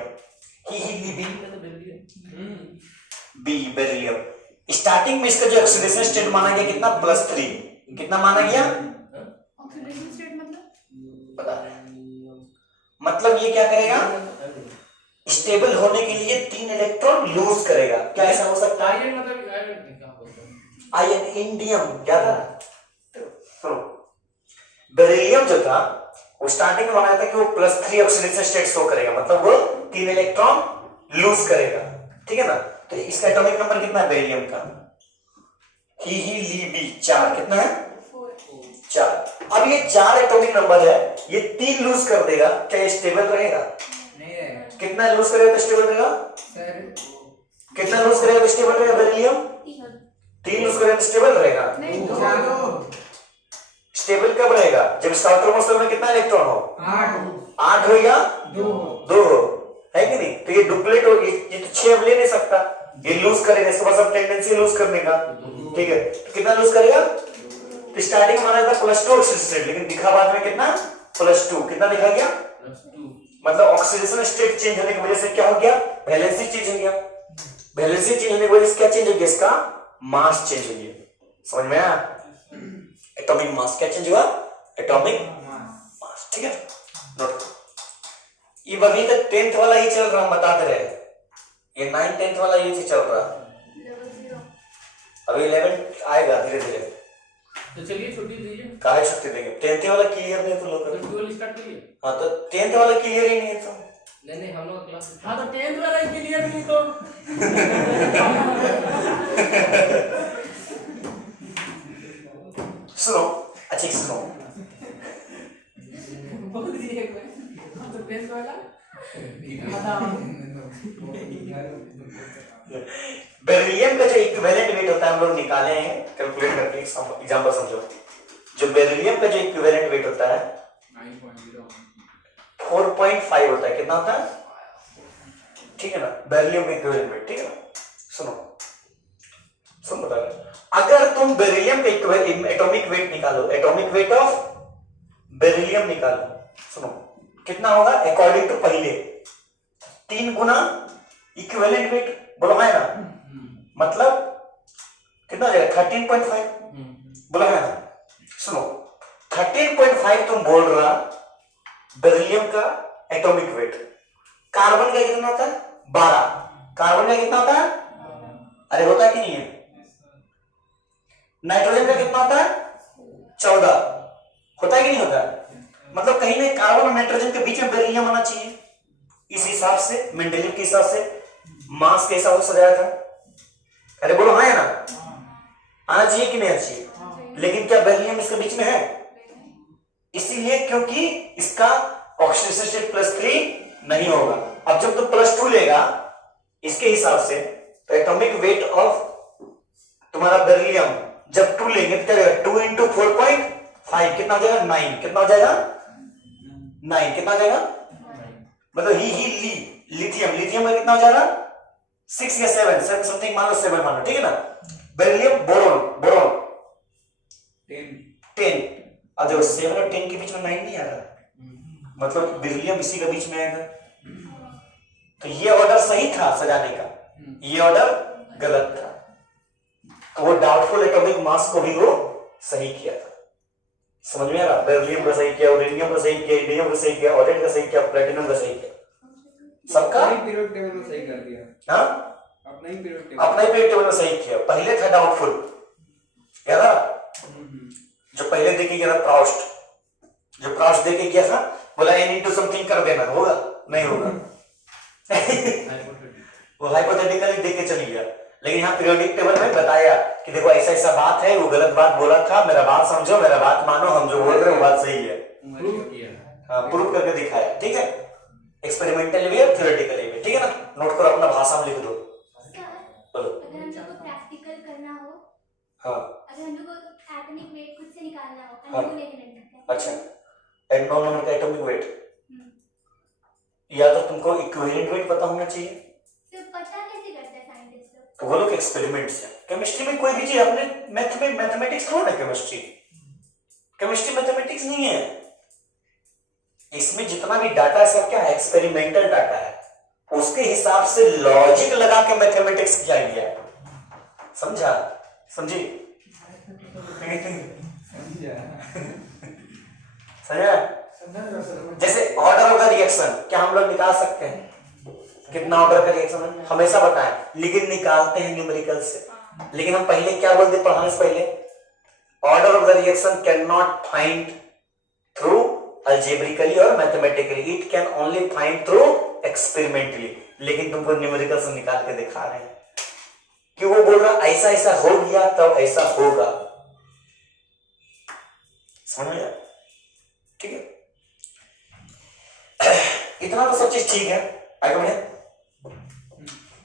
बी बेरिलियम स्टार्टिंग में इसका जो ऑक्सीडेशन स्टेट माना गया कितना +3 कितना माना गया ऑक्सीडेशन स्टेट मतलब पता नहीं मतलब ये क्या करेगा स्टेबल होने के लिए 3 इलेक्ट्रॉन लूज करेगा क्या ऐसा हो सकता है आयरन मतलब आयरन क्या बोलते हैं आयन इंडियम क्या था सुनो बेरिलियम जो था वो स्टार्टिंग में माना था कि वो +3 ऑक्सीडेशन स्टेट शो करेगा मतलब वो 3 इलेक्ट्रॉन लूज करेगा ठीक है ना तो इसका एटॉमिक नंबर कितना है बेरिलियम का ही ली बी 4 कितना है 4 अब ये 4 एटॉमिक नंबर है ये 3 लूज कर देगा क्या ये स्टेबल रहेगा नहीं रहेगा कितना लूज करेगा तो स्टेबल रहेगा सर कितना लूज करेगा तो स्टेबल रहेगा बेरिलियम 3 लूज करेगा तो स्टेबल रहेगा नहीं चलो स्टेबल कब रहेगा जब इसका आउटरमोस्ट में कितना इलेक्ट्रॉन हो 8 हो या 2 हो है कि नहीं तो ये डुप्लीकेट हो ये तो 6 अब ले नहीं सकता ये लूज करेगा इसके पास अब टेंडेंसी लूज करने का ठीक है तो कितना लूज करेगा तो स्टार्टिंग में माना था +2 ऑक्सीडेशन लेकिन दिखा बाद में कितना +2 कितना लिखा गया मतलब ऑक्सीडेशन स्टेट चेंज होने की वजह से क्या हो गया वैलेंसी चेंज हो गया वैलेंसी चेंज होने की वजह से क्या चेंज हो गया इसका मास चेंज हो गया समझ में आया एटॉमिक मास क्या चेंज हुआ एटॉमिक मास ठीक है नोट ये अभी तक 10th वाला ही चल रहा बताते रहे ये 9th 10th वाला ही चल रहा अभी 11th आएगा धीरे धीरे तो चलिए छुट्टी दीजिए काहे छुट्टी देंगे 10th वाला क्लियर नहीं तो लोग तो 12 स्टार्ट करिए हाँ तो 10th वाला क्लियर ही नहीं है तो नहीं हम लोग क्लास हाँ तो 10th वाला ही क्लियर नहीं तो सुनो अच्छे से सुनो बोल दिए एक बार हाँ तो 10th वाला बताओ बेरिलियम का जो इक्विवेलेंट वेट होता है हम लोग निकाले हैं कैलकुलेट करके एग्जांपल समझो जो बेरिलियम का जो इक्विवेलेंट वेट होता है 4.5 होता है कितना होता है ठीक है ना बेरिलियम का इक्विवेलेंट वेट ठीक है ना सुन बता रहे अगर तुम बेरिलियम का एटॉमिक वेट निकालो एटॉमिक वेट ऑफ बेरिलियम निकालो सुनो कितना होगा अकॉर्डिंग टू पहले 3 गुना इक्विवेलेंट वेट बोलो है ना मतलब कितना हो जाएगा 13.5 बोला है ना सुनो 13.5 तुम बोल रहा बेरिलियम का एटॉमिक वेट कार्बन का कितना होता है 12 कार्बन का कितना होता है अरे होता है कि नहीं है नाइट्रोजन का कितना होता है 14 होता है कि नहीं होता है मतलब कहीं ना कार्बन और नाइट्रोजन के बीच में बेरिलियम आना चाहिए इस हिसाब से मेंडेलीव के हिसाब से मास के हिसाब से सजाया था अरे बोलो हाँ है ना आना चाहिए कि नहीं आना चाहिए लेकिन क्या बेरिलियम इसके बीच में है इसीलिए क्योंकि इसका ऑक्सीडेशन स्टेट +3 नहीं होगा अब जब तुम +2 लेगा इसके हिसाब से तो एटॉमिक वेट ऑफ तुम्हारा बेरिलियम जब 2 लेंगे तो क्या जाएगा 2 × 4.5 कितना हो जाएगा 9 कितना हो जाएगा 9 कितना हो जाएगा मतलब ही लिथियम का कितना हो जाएगा 6 या 7 समथिंग मान लो 7 मान लो ठीक है ना बेरिलियम बोरॉन 10 अब देखो 7 और 10 के बीच में 9 नहीं आ रहा मतलब बेरिलियम इसी के बीच में आएगा तो ये ऑर्डर सही था सजाने का ये ऑर्डर गलत था तो वो डाउटफुल एटॉमिक मास को भी वो सही किया था समझ में आ रहा बेरिलियम का सही किया यूरेनियम का सही किया इंडियम का सही किया ऑरेंज का सही किया प्लेटिनम का सही किया सबका पीरियड टेबल में सही कर दिया। हाँ अपना ही पीरियड टेबल अपना ही पीरियड टेबल में सही किया। पहले था डाउटफुल, क्या था जो पहले देके गया था प्राउस्ट, जो प्राउस्ट देके गया था, बोला आई नीड टू समथिंग कर देना, होगा नहीं होगा वो हाइपोथेटिकली देख के चली गया। लेकिन यहाँ पीरियोडिक टेबल में बताया कि देखो ऐसा ऐसा बात है, वो गलत बात बोला था, मेरा बात समझो, मेरा बात मानो, हम जो बोल रहे हैं वो बात सही है, प्रूव किया। हाँ प्रूव करके दिखाया। ठीक है, एक्सपेरिमेंटली भी और थियोरेटिकली भी। ठीक है ना, नोट करो, अपना भाषा में लिख दो। बोलो। अगर हम लोग को प्रैक्टिकल करना हो, हाँ अगर हम लोग को एटॉमिक वेट खुद से निकालना हो, हाँ। अनमोल एलिमेंट अच्छा, एटॉमिक नंबर का एटॉमिक वेट, या तो तुमको इक्विवेलेंट वेट पता होना चाहिए। सिर्फ पता कैसे करते हैं साइंटिस्ट लोग? तो वो लोग एक्सपेरिमेंट से, केमिस्ट्री में कोई भी चीज अपने मैथ में, मैथमेटिक्स थोड़ा ना केमिस्ट्री, केमिस्ट्री मैथमेटिक्स नहीं है। इसमें जितना भी डाटा है सब क्या है, एक्सपेरिमेंटल डाटा है, उसके हिसाब से लॉजिक लगा के मैथमेटिक्स किया गया है। समझा? समझी? समझा? जैसे ऑर्डर ऑफ द रिएक्शन क्या हम लोग निकाल सकते हैं? कितना ऑर्डर का रिएक्शन है हमेशा बताएं, लेकिन निकालते हैं न्यूमेरिकल से। लेकिन हम पहले क्या बोलते पढ़ाने से पहले, order of the reaction can not find through algebraically और mathematically, it can only find through experimentally. लेकिन तुमको न्यूमेरिकल से निकाल के दिखा रहे हैं कि वो बोल रहा ऐसा ऐसा हो गया तब ऐसा होगा। समझ में आया? ठीक है, इतना तो सब चीज ठीक है, आगे बढ़े।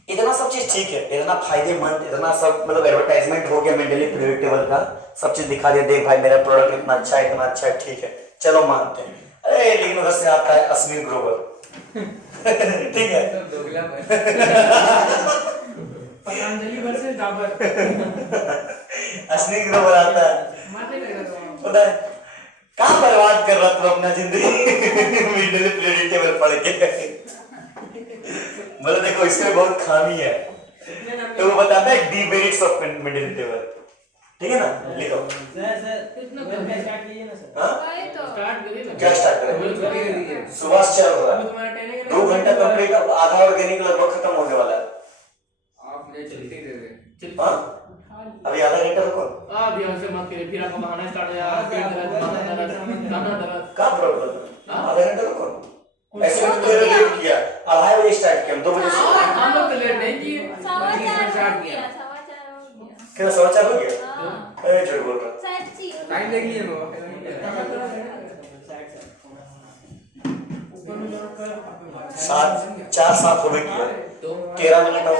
इतना सब चीज ठीक है, इतना फायदेमंद, इतना सब मतलब एडवर्टाइजमेंट हो गया मेंटली पीरियड टेबल का, सब चीज दिखा दिया, देख भाई मेरा प्रोडक्ट इतना अच्छा है, इतना अच्छा है, ठीक है चलो मानते हैं। अरे लेकिन उधर से आता है अश्विन ग्रोवर ठीक है, दोगला पतंजलि वर्सेस डाबर अश्विन ग्रोवर आता है, मारने लगा तो पता है कहाँ बर्बाद कर रहा तू अपना जिंदगी मेंटली पीरियड टेबल पढ़ के। मतलब देखो इसमें बहुत खामी है, तो वो बताता है डिमेरिट्स ऑफ मेंटली टेबल। ठीक है ना, लिखो। हाँ? स्टार्ट करिए ना। क्या स्टार्ट करें? सुबह से चल रहा है, 2 घंटा कंप्लीट, अब आधा ऑर्गेनिक लगभग खत्म होने वाला है। आप ले चलते ही रहे। हाँ अभी आधा घंटा रुको। अब यहाँ से मत करिए, फिर आपको बहाना स्टार्ट हो जाएगा, पेट दर्द, माथा दर्द, काना दर्द। क्या प्रॉब्लम है? आधा घंटा रुको। ऐसे में तो लेट किया, अब 2:30 बजे स्टार्ट किया, 2 बजे से। हम लोग तो लेट नहीं किए। 4:15 हो गया। क्या 4:15 हो गया? हाँ। अरे झूठ बोल रहा। सच्ची। टाइम देख लिए वो। 4:07 हो गया, 13 मिनट और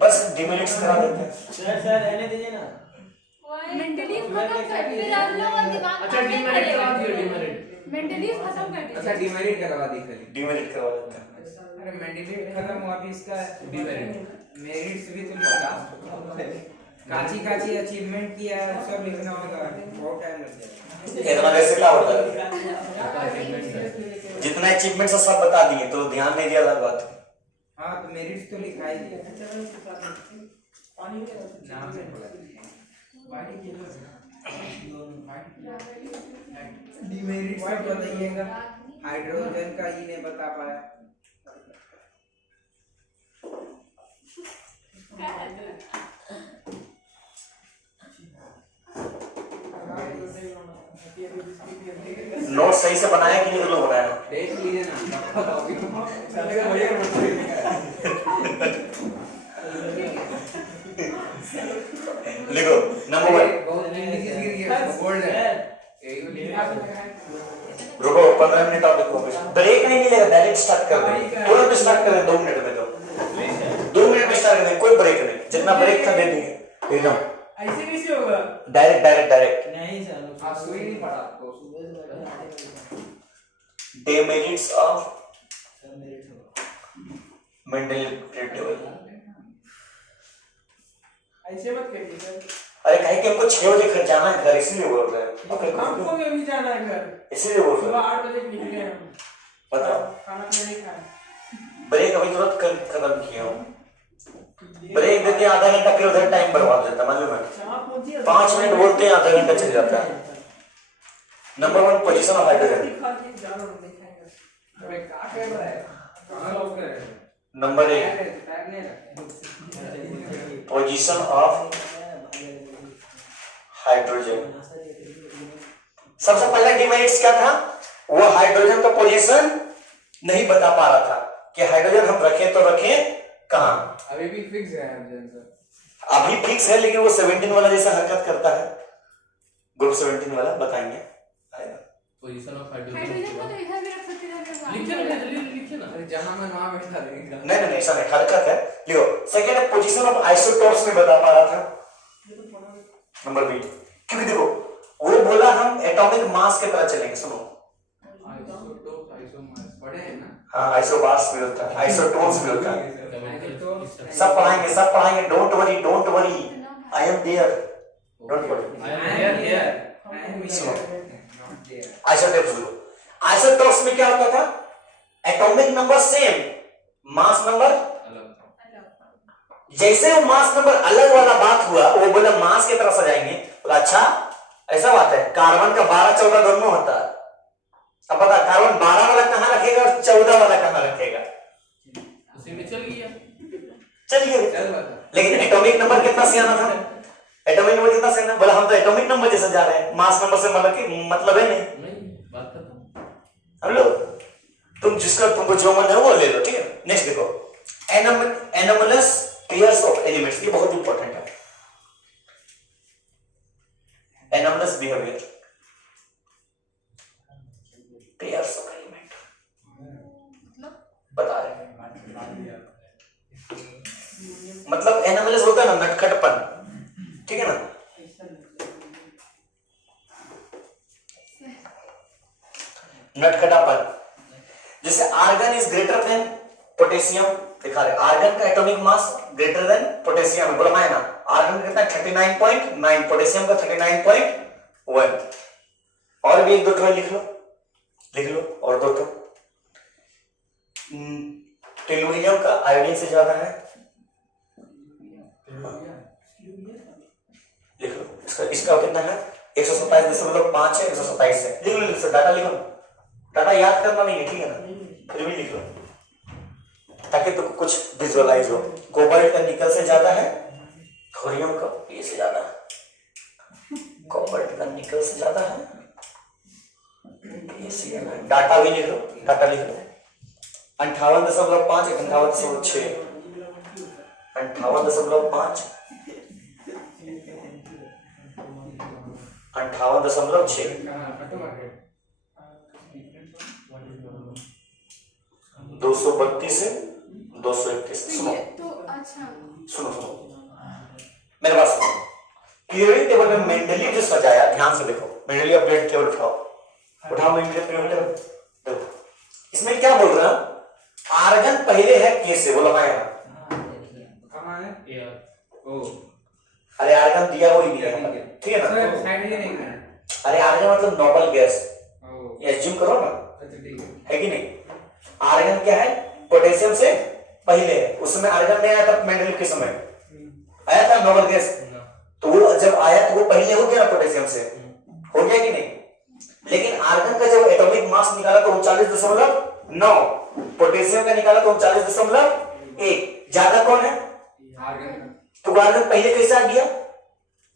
बस डिमिनिट्स करा देते हैं। सर रहने दीजिए ना। मेंटली खत्म कर, फिर हम लोग और दिमाग अच्छा डिमेरिट करा दियो, डिमेरिट। मेंटली खत्म कर अच्छा दीजिए। डिमेरिट करवा दी खाली। डिमिनिट करवा देते हैं। अरे मेडिटेट खत्म हुआ भी इसका डिमेरिट। मेरिट्स भी तुम बता। काची काची अचीवमेंट किया है सब लिखना होगा, बहुत टाइम लग जाएगा। इतना वैसे क्या होता है, जितना अचीवमेंट सब बता दिए तो ध्यान नहीं दिया अलग बात। हाँ तो मेरिट्स तो लिखा ही दिया, नाम नहीं बोला। डिमेरिट्स बताइएगा, हाइड्रोजन का ही नहीं बता पाया। नोट सही से बनाया कि नहीं तो लोग बनाया? देख लीजिए ना। लिखो नंबर 1। बहुत जल्दी गिर गया, बोल्ड है। रुको 15 मिनट और देखो, ब्रेक नहीं मिलेगा, डायरेक्ट स्टार्ट कर देंगे, तुरंत स्टार्ट कर देंगे 2 मिनट में। तो 2 मिनट में स्टार्ट कर देंगे, कोई ब्रेक नहीं, जितना ब्रेक था दे देंगे एकदम ऐसे कैसे होगा? Direct direct direct. नहीं सर, आप सुई नहीं पड़ा आपको। डेमेरिट्स ऑफ मेंटल पीरियड टेबल। ऐसे मत करिए सर। अरे कहीं कि हमको 6 बजे घर जाना है, घर इसलिए बोल रहे हैं। हमको भी अभी जाना है घर, इसीलिए बोल रहे सुबह हैं। 8 बजे निकले हम। बताओ, खाना पीना नहीं खाया। ब्रेक अभी तुरंत खत्म किया हूँ, ब्रेक देते हैं आधा घंटा, फिर उधर टाइम बर्बाद हो जाता है, मालूम है? 5 मिनट बोलते हैं आधा घंटा चल जाता है। Number 1 position of hydrogen. Number 1 position of hydrogen. सबसे पहला डिमेरिट्स क्या था? वो हाइड्रोजन का पोजीशन नहीं बता पा रहा था कि हाइड्रोजन हम रखें तो रखें कहां। अभी भी फिक्स है हाइड्रोजन सर, अभी फिक्स है, लेकिन वो 17 वाला जैसा हरकत करता है, ग्रुप 17 वाला बताएंगे। पोजीशन ऑफ हाइड्रोजन को तो इधर भी रख सकते हैं, लिखिए ना, जल्दी लिखिए ना। अरे जहां मैं वहां बैठा रहेगा। नहीं नहीं ऐसा नहीं, हरकत है। लिखो सेकंड है पोजीशन ऑफ आइसोटोप्स में बता पा रहा था। नंबर बी, क्योंकि देखो वो बोला हम एटॉमिक मास की तरह चलेंगे। सुनो, आइसोटोप आइसोमास बड़े हैं ना। हाँ आइसोबार्स भी होता है, आइसोटोन्स भी होता है, केमिकल सब पढ़ाएंगे सब पढ़ाएंगे। Don't worry I am there, don't worry. Isotopes में क्या होता था? Atomic number same, mass number जैसे वो मास नंबर अलग वाला बात हुआ, वो बोला मास की तरह सजाएंगे। बोला अच्छा ऐसा बात है, कार्बन का 12-14 दोनों होता है। अब पता कार्बन 12 वाला कहां रखेगा और 14 वाला कहां रखेगा? उसी में चल गया। लेकिन एटॉमिक नंबर कितना सियाना था? एटॉमिक नंबर कितना सियाना? बोला हम तो एटॉमिक नंबर जैसे जा रहे हैं, मास नंबर से मतलब है नहीं। बात खत्म। हम लोग तुमको जो मन है वो ले लो, ठीक है। नेक्स्ट देखो, एनोमलस पेयर्स ऑफ एलिमेंट्स, ये बहुत इंपॉर्टेंट है। Anomalous behaviour, pairs of element बता रहे हैं। मतलब एनोमलस होता है ना, नटखटपन, ठीक है ना। नटखटापन, जैसे argon is greater than potassium दिखा रहे। आर्गन का atomic mass greater than potassium, बोला है ना। आर्गन कितना 39.9, पोटेशियम का 39.1। और भी एक दो ट्राई लिख लो और दो। टेलुरियम का आयोडीन से ज्यादा है, लिख लो। इसका कितना है? 127.5 है, 127 है। लिख लो, डाटा लिखो। डाटा याद करना नहीं है, ठीक है ना, फिर भी लिख लो ताकि तो कुछ विजुअलाइज हो। कोबाल्ट का निकल से ज्यादा है, थोरियम का ये से ज्यादा है। कोबाल्ट का निकल से ज्यादा है, ये से ज्यादा है। डाटा भी लिख लो, डाटा लिख लो। 58.5, 58.6, 58.5, 58.6, 232 से 231। सुनो तो अच्छा सुनो मेरे पास सुनो। पीरियोडिक टेबल में मेंडलीव जो सजाया, ध्यान से देखो। मेंडलीव पीरियोडिक टेबल उठाओ मेंडलीव पीरियोडिक टेबल देखो। इसमें क्या बोल रहा है? आर्गन पहले है के से, बोलो है ना। कहां है? ओ अरे आर्गन दिया हुआ ही नहीं है, ठीक है ना। सर हाइड्रोजन एक है। अरे आर्गन मतलब नोबल गैस, ओ ये एज्यूम करो ना, अच्छा ठीक है कि नहीं। आर्गन क्या है? पोटेशियम से पहले है। उसमें आर्गन नहीं आया था मेंडलीव के समय, आया था नोबल गैस। तो वो जब आया तो वो पहले हो गया पोटेशियम से, हो गया कि नहीं। लेकिन आर्गन का जब एटॉमिक मास निकाला तो 39.9, पोटेशियम का निकाला तो 39.1। ज्यादा कौन है? आर्गन। तो आर्गन पहले कैसे आ गया?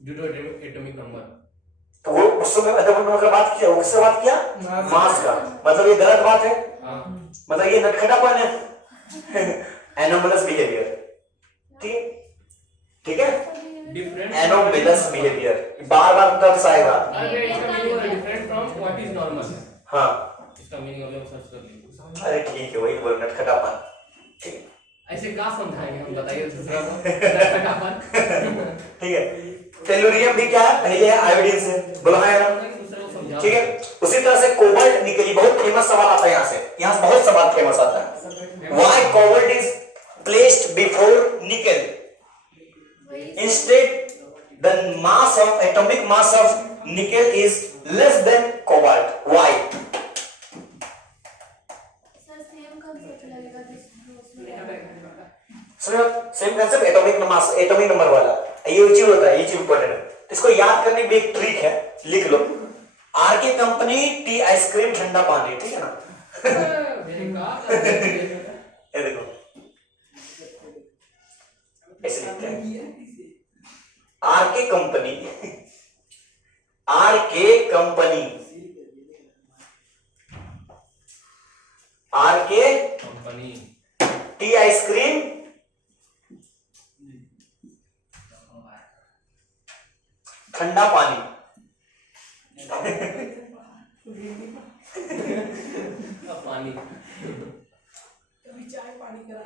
Due to atomic number. तो वो उस समय एटॉमिक नंबर का बात किया, उससे बात किया मास का। मतलब ये गलत बात है, मतलब ये नटखटापन है। एनोमलस बिहेवियर, ठीक है। डिफरेंट एनोमलस बिहेवियर बार टर्म्स आएगा। Different from what is normal. हाँ इसका मीनिंग हम लोग सर्च कर लेंगे। अरे ठीक है, वही बोल नटखटापन, ठीक ऐसे क्या समझाएंगे हम, बताइए दूसरा नटखटापन। ठीक है। टेलुरियम भी क्या है? पहले है आयोडीन से, बोला है ना, दूसरे को समझा। ठीक है। उसी तरह से कोबाल्ट निकली, बहुत फेमस सवाल आता है यहाँ से बहुत सवाल फेमस आता है। Why cobalt is placed before निकल instead the mass of atomic mass of nickel is less than cobalt? Why? Sir same concept लगेगा सेम कंसेप्ट, एटॉमिक नंबर वाला ये चीज होता है, ये चीज इंपॉर्टेंट है। इसको याद करने की एक ट्रिक है, लिख लो। आर के कंपनी टी आइसक्रीम ठंडा पानी, ठीक है ना। ये देखो ऐसे लिखते हैं RK company, RK company, RK company T ice cream ठंडा पानी। पानी कभी चाय पानी करा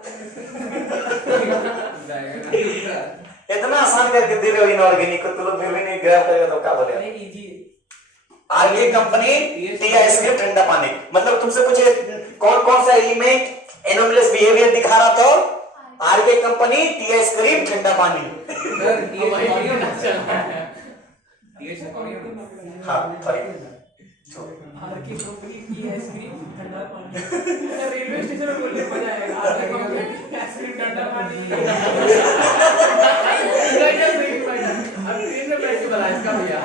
इतना आसान करके दे रहे हो इनऑर्गेनिक को, तुम लोग फिर भी नहीं ग्रैब करेगा तो क्या बोलेगा। नहीं कीजिए आरके कंपनी टी आइसक्रीम ठंडा पानी, मतलब तुमसे पूछे कौन कौन सा एलिमेंट एनोमलस बिहेवियर दिखा रहा था, आरके कंपनी टी आइसक्रीम ठंडा पानी। हाँ सॉरी आर की कंपनी की आइसक्रीम ठंडा पानी। रेलवे स्टेशन में बोलने मजा आएगा, आर की कंपनी की आइसक्रीम ठंडा पानी। अब ट्रेन में बैठ के बना इसका भैया।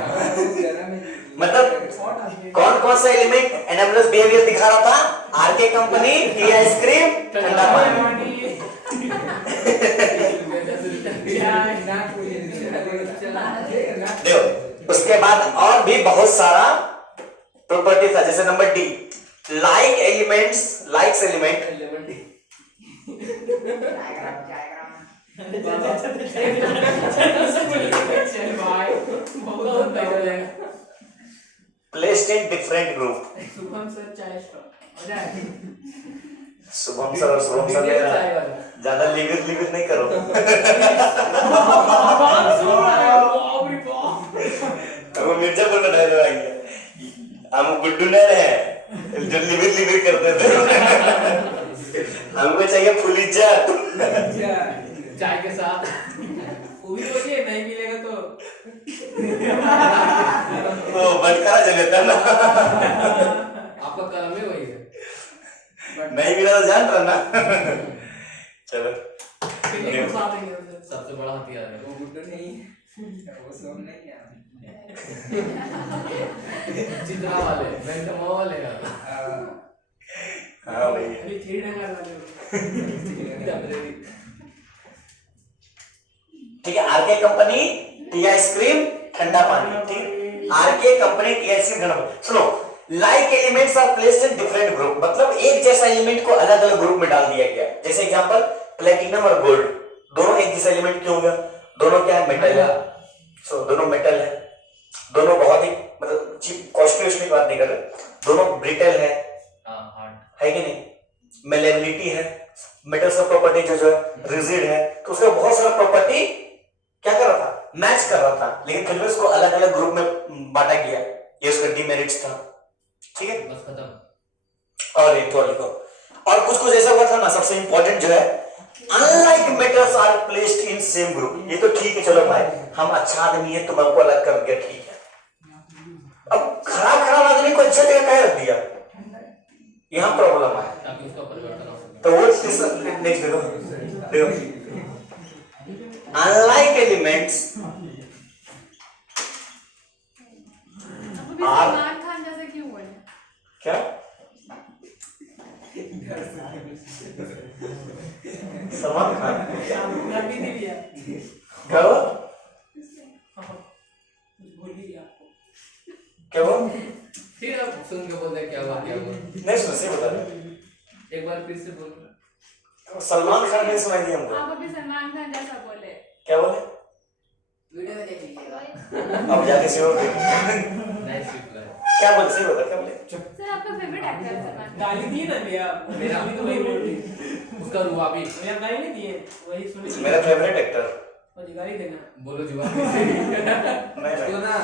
मतलब कौन कौन सा एलिमेंट एनोमलस बिहेवियर दिखा रहा था, आरके कंपनी टी आइसक्रीम ठंडा पानी। देखो उसके बाद और भी बहुत सारा प्रॉपर्टी था, जैसे number D like elements, likes element placed in different group. Shubham sir चाय स्टॉल मजा आएगा। शुभम सर और शुभम सर ज्यादा लिविर नहीं करो। वो मिर्जापुर का डायलॉग आ गया, हम गुड्डू नहीं रहे जो लिविर करते थे। हमको चाहिए फुल इज्जत चाय के साथ। वो भी बोलिए नहीं मिलेगा तो वो बटकारा जगह था ना। आपका कलम ही वही है। नहीं मिला तो जान रहा ना। चलो पहले को साथ देंगे उधर। सबसे बड़ा हथियार है वो गुड्डू नहीं वो सब नहीं है। चित्रा वाले बैंकमा वाले हैं। हाँ भाई अभी थ्री डंगा वाले ठीक है। आरके कंपनी टी आइसक्रीम ठंडा पानी, ठीक। आरके कंपनी टी आइसक्रीम ठंडा पानी। सुनो, like elements are placed in different group, मतलब एक जैसा एलिमेंट को अलग अलग ग्रुप में डाल दिया गया। जैसे एग्जांपल प्लेटिनम और गोल्ड, दोनों एक जैसा एलिमेंट क्यों होगा? दोनों क्या है? मेटल है। सो दोनों मेटल है, दोनों बहुत ही मतलब चीप कॉस्टली की बात नहीं कर रहे, दोनों ब्रिटल है कि नहीं? मेलेबिलिटी है, मेटल्स का प्रॉपर्टी जो है रिजिड है, तो उसका बहुत सारा प्रॉपर्टी क्या कर रहा था? मैच कर रहा था, लेकिन फिर भी उसको अलग अलग ग्रुप में बांटा गया। ये उसका डीमेरिट्स था, ठीक है। बस खत्म। और एक तो लिखो, और कुछ कुछ ऐसा हुआ था ना, सबसे इंपॉर्टेंट जो है unlike metals are placed in same group. ये तो ठीक है, चलो भाई हम अच्छा आदमी है, तुम हमको अलग कर दिया, ठीक है। अब खराब आदमी को अच्छा जगह कह रख दिया, यहाँ प्रॉब्लम है। ताकि उसका परिवर्तन हो सके। तो वो नेक्स्ट देखो, अनलाइक एलिमेंट्स सलमान खान जैसे क्यों बोले? क्या सलमान खान अभी नहीं लिया क्या हुआ? भूल ही गया आपको। क्या हुआ? फिर आप सुन के बोल दे क्या हुआ क्या हुआ। नहीं सुना, सही बता रहे। एक बार फिर से बोल। सलमान खान ने सुनाई दी हमको। आप अभी सलमान खान जैसा बोले। क्या बोले? वीडियो में देख लीजिएगा। अब जाके से हो नाइस रिप्लाई। क्या बोले? सही बता, क्या बोले? सर आपका फेवरेट एक्टर है सलमान खान। गाली दी ना भैया, मेरा अभी तो वही बोल रही। उसका रुआबी। भैया गाली नहीं दिए, वही सुनी। मेरा फेवरेट एक्टर और गाली देना। बोलो जुबान।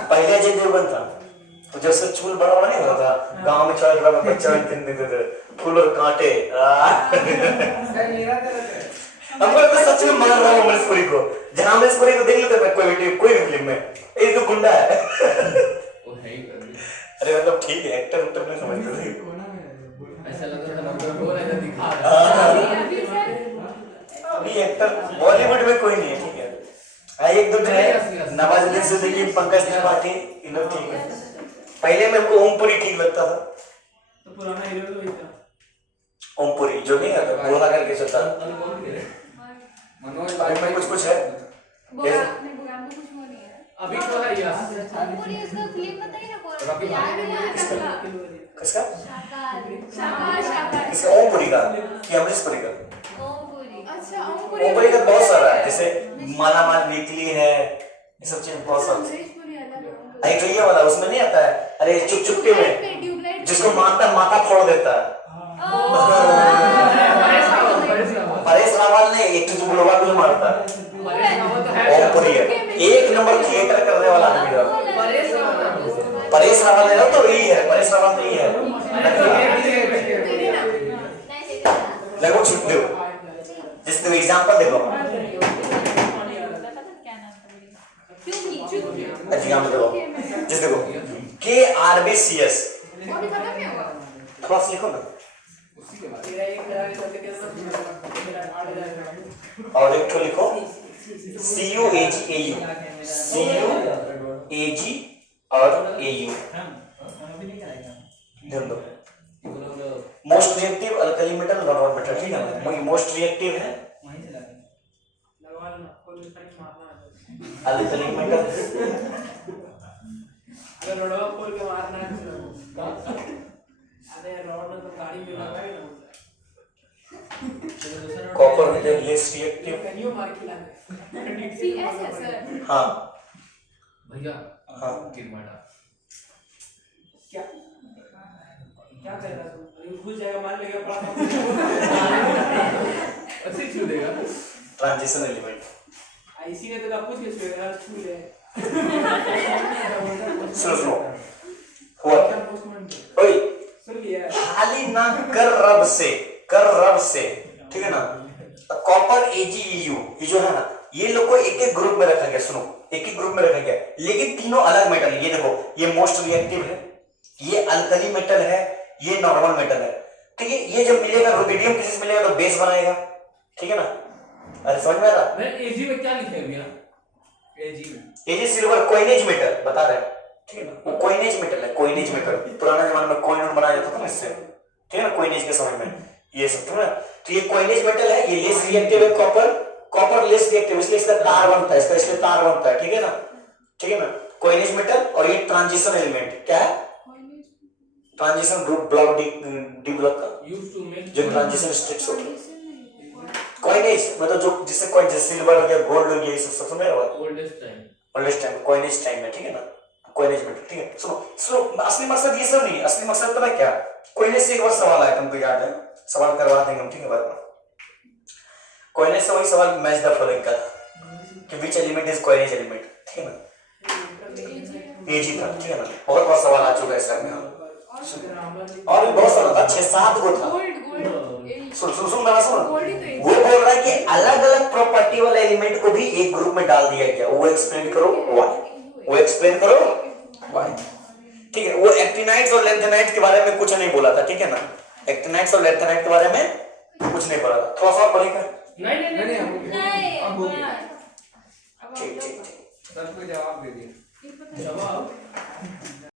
पहले अजय देवगन था, तो जब से चूल बड़ा बड़ा नहीं होता था, गांव में चल रहा बच्चा देते फूल और कांटे। हमको तो सच में मान रहा हूँ अमरीश पुरी को, जहाँ अमरीश पुरी को देख लेते मैं कोई फिल्म में, ये तो गुंडा है। वो है ही कर। अरे मतलब ठीक है, एक्टर उत्तर नहीं समझते थे। ऐसा लग रहा था नंबर 2 ऐसा दिखा रहा अभी सर अभी एक्टर बॉलीवुड में कोई नहीं है, ठीक है। एक दो जो है नवाजुद्दीन सिद्दीकी, पंकज त्रिपाठी, इन लोग ठीक है। पहले मेरे को ओमपुरी ठीक लगता था। तो पुराना हीरो तो वही था। ओमपुरी वही जो नहीं है बोला करके चलता मनोज अभी में कुछ है बोगाम तो कुछ वो नहीं है। अभी तो है यार पूरी उसका फिल्म बताइए ना कौन रॉकी याद नहीं आ रहा किसका शाकाहारी किसका ओमपुरी का कि अमरीशपुरी का ओमपुरी अच्छा ओमपुरी का बहुत सारा है जैसे मालामाल वीकली है ये सब चीज बहुत सारा अमरीशपुरी अलग एक तो ये वाला उसमें नहीं आता है अरे चुप चुप के में ट्यूबलाइट जिसको मारता माथा फोड़ देता है परेश रावल ने एक तो बुलवा भी मारता है ओमपुरी है एक नंबर थिएटर करने वाला आदमी है परेश रावल है ना तो यही है परेश रावल नहीं है लगो छुप दो जिस तुम एग्जांपल देखो एग्जांपल देखो जिस देखो KRBCS वो भी खत्म नहीं हुआ। थोड़ा सा लिखो ना तेरा एक तरह से करके मेरा 8000 और एक तो लिखो CUAG और AU ध्यान दो most reactive alkali metal non metal ठीक है ना मोस्ट रिएक्टिव है लगवा लेना कोई टाइम मारना अल्कली मेटल अगर रोडवा खोल के मारना है अरे रोड में तो गाड़ी में लगाएगा ना कॉपर है लेस रिएक्टिव कनियो मार के लाने CS है सर। हाँ भैया हाँ किरमाड़ा क्या क्या कर रहा तू अरे घुस जाएगा मार लेगा पड़ा ऐसे छू देगा ट्रांजिशन एलिमेंट आईसी ने तो का पूछ के छुएगा छू ले सुनो हुआ क्या पोस्टमैन ओए सुन लिया खाली ना कर रब से ठीक है ना कॉपर AgEu ये जो है ना ये लोग को एक एक ग्रुप में रखा गया सुनो एक एक ग्रुप में रखा गया लेकिन तीनों अलग मेटल है ये देखो ये मोस्ट रिएक्टिव है ये अल्कली मेटल है ये नॉर्मल मेटल है ठीक है ये जब मिलेगा रुबिडियम किसी से मिलेगा तो बेस बनाएगा ठीक है ना अरे समझ में आ रहा मैं एजी में क्या लिखे भैया एजी सिल्वर कोइनेज मेटल बता रहे हैं ठीक है ना वो कोइनेज मेटल है कोइनेज मेटल पुराने जमाने में कॉइन बनाया जाता था ना इससे ठीक है ना कोइनेज के समय में ये सब ठीक है तो ये कोइनेज मेटल है ये लेस रिएक्टिव है कॉपर लेस रिएक्टिव इसलिए इसका तार बनता है इसका इसलिए तार बनता है ठीक है ना कोइनेज मेटल और ये ट्रांजिशन एलिमेंट क्या है transition group block D block का यूज्ड टू मेक जो ट्रांजिशन स्टेट्स होते हैं कोइनेज मतलब जो जिससे कोइन जैसे सिल्वर हो गया गोल्ड हो गया ये सब समझ रहे हो ओल्डेस्ट टाइम कोइनेज टाइम में ठीक है ना कोइनेज मेटल ठीक है सुनो असली मकसद ये सब नहीं असली मकसद पता क्या कोइनेज से एक बार सवाल आया तुमको याद है सवाल करवा देंगे हम ठीक है बाद में कोइनेज से वही सवाल मैच द फॉलोइंग का कि which element is coinage element ठीक है ना एजी था ठीक है ना बहुत बार सवाल आ चुका है सर में और भी बहुत सारा था 6-7 गो था गोल्ड सुन मेरा सुन गोल्ड ही तो एक वो बोल रहा है कि अलग अलग प्रॉपर्टी वाले एलिमेंट को भी एक ग्रुप में डाल दिया गया वो एक्सप्लेन करो व्हाई ठीक है वो एक्टिनाइट्स और लैंथेनाइट्स के बारे में कुछ नहीं बोला था ठीक है ना एक्टिनाइट्स और लैंथेनाइट के बारे में कुछ नहीं पढ़ा था थोड़ा सा पढ़ेगा नहीं ठीक सर को जवाब दे दिया जवाब